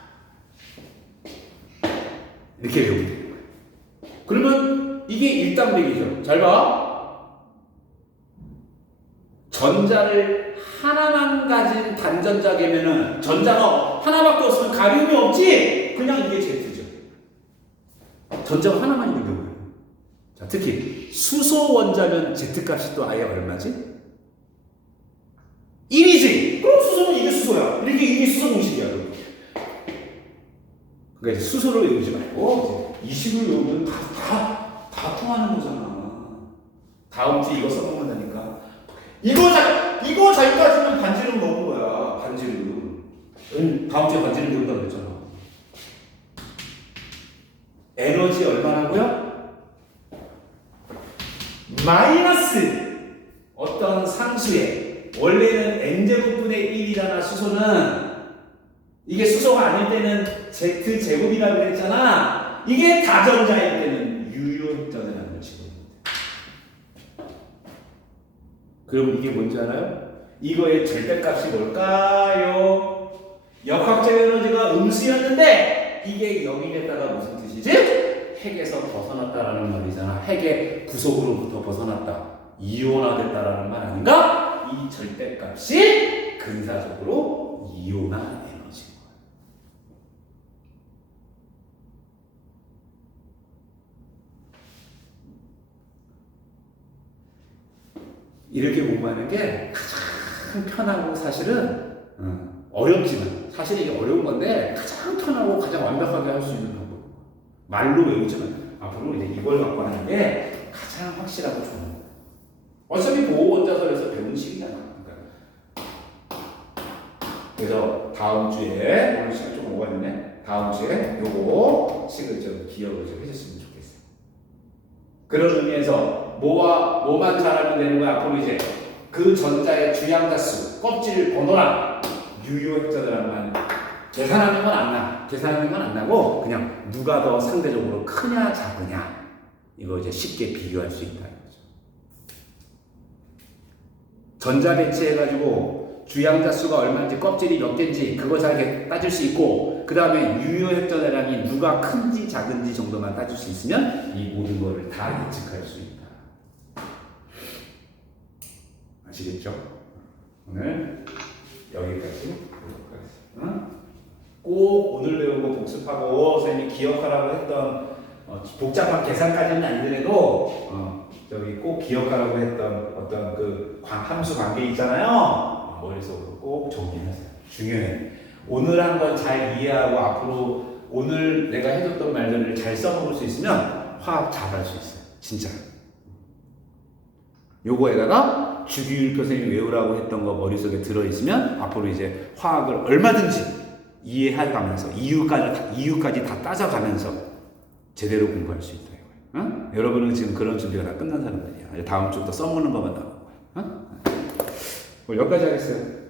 이렇게 외우면 되는 거예요. 그러면 이게 일당백이죠. 잘 봐. 전자를 하나만 가진 단전자계면은 전자가 하나밖에 없으면 가리움이 없지. 그냥 이게 Z죠. 전자가 하나만 있는 경우예요. 자, 특히 수소 원자면 Z값이 또 아예 얼마지? 1이지. 그럼 수소는 이게 수소야. 이게 수소 공식이야. 그러니까 수소를 외우지 말고 이 식을 외우면 다 통하는 거잖아. 다음 주에 이거 써먹는다니까. 이거 잘 따지면 반지름 먹은 거야. 반지름. 다음 주에 반지름 배운다고 그랬잖아. 에너지 얼마라고요? 마이너스 어떤 상수에 원래는 n제곱분의 1이잖아. 수소는 이게 수소가 아닐 때는 Z제곱이라고 그랬잖아. 이게 다전자일 때는 유효전이라는 식입니다. 그럼 이게 뭔지 알아요? 이거의 절대값이 뭘까요? 역학적 에너지가 음수였는데 이게 0이 됐다가 무슨 뜻이지? 핵에서 벗어났다라는 말이잖아. 핵의 구속으로부터 벗어났다. 이온화됐다라는 말 아닌가? 이 절대값이 근사적으로 이온화 에너지인 거야. 이렇게 공부하는 게 가장 편하고 사실은 어렵지만 사실 이게 어려운 건데 가장 편하고 가장 완벽하게 할 수 있는 방법. 말로 외우지만 앞으로 이제 이걸 갖고 하는 게 가장 확실하고 좋은 거예요. 어차피 보호원자설에서 배운 식이잖아. 그래서 다음 주에 오늘 시간 조금 오갔네. 다음 주에 요거 식을 좀 기억을 좀 해줬으면 좋겠어요. 그런 의미에서 뭐만 잘하면 되는 거야. 앞으로 이제 그 전자의 주양자수, 껍질 번호랑 유효핵자들만 계산하는 건 안 나. 계산하는 건 안 나고 그냥 누가 더 상대적으로 크냐 작으냐 이거 이제 쉽게 비교할 수 있다. 전자 배치해가지고 주양자수가 얼마인지 껍질이 몇 개인지 그거 잘 따질 수 있고 그 다음에 유효핵전해량이 누가 큰지 작은지 정도만 따질 수 있으면 이 모든 거를 다 예측할 수 있다. 아시겠죠? 오늘 여기까지 보도록 하겠습니다. 꼭 오늘 배운 거 복습하고 선생님이 기억하라고 했던 복잡한 계산까지는 아니더라도 저기 꼭 기억하라고 했던 어떤 그 함수 관계 있잖아요. 머릿속으로 꼭 정리하세요. 중요해. 오늘 한 건 잘 이해하고 앞으로 오늘 내가 해줬던 말들을 잘 써먹을 수 있으면 화학 잘할 수 있어요. 진짜. 요거에다가 주기율표 선생님이 외우라고 했던 거 머릿속에 들어있으면 앞으로 이제 화학을 얼마든지 이해해가면서 이유까지 다 따져가면서 제대로 공부할 수 있다. 어? 여러분은 지금 그런 준비가 다 끝난 사람들이야. 다음 주부터 써먹는 것만 나오는 거야. 어? 여기까지 하겠어요.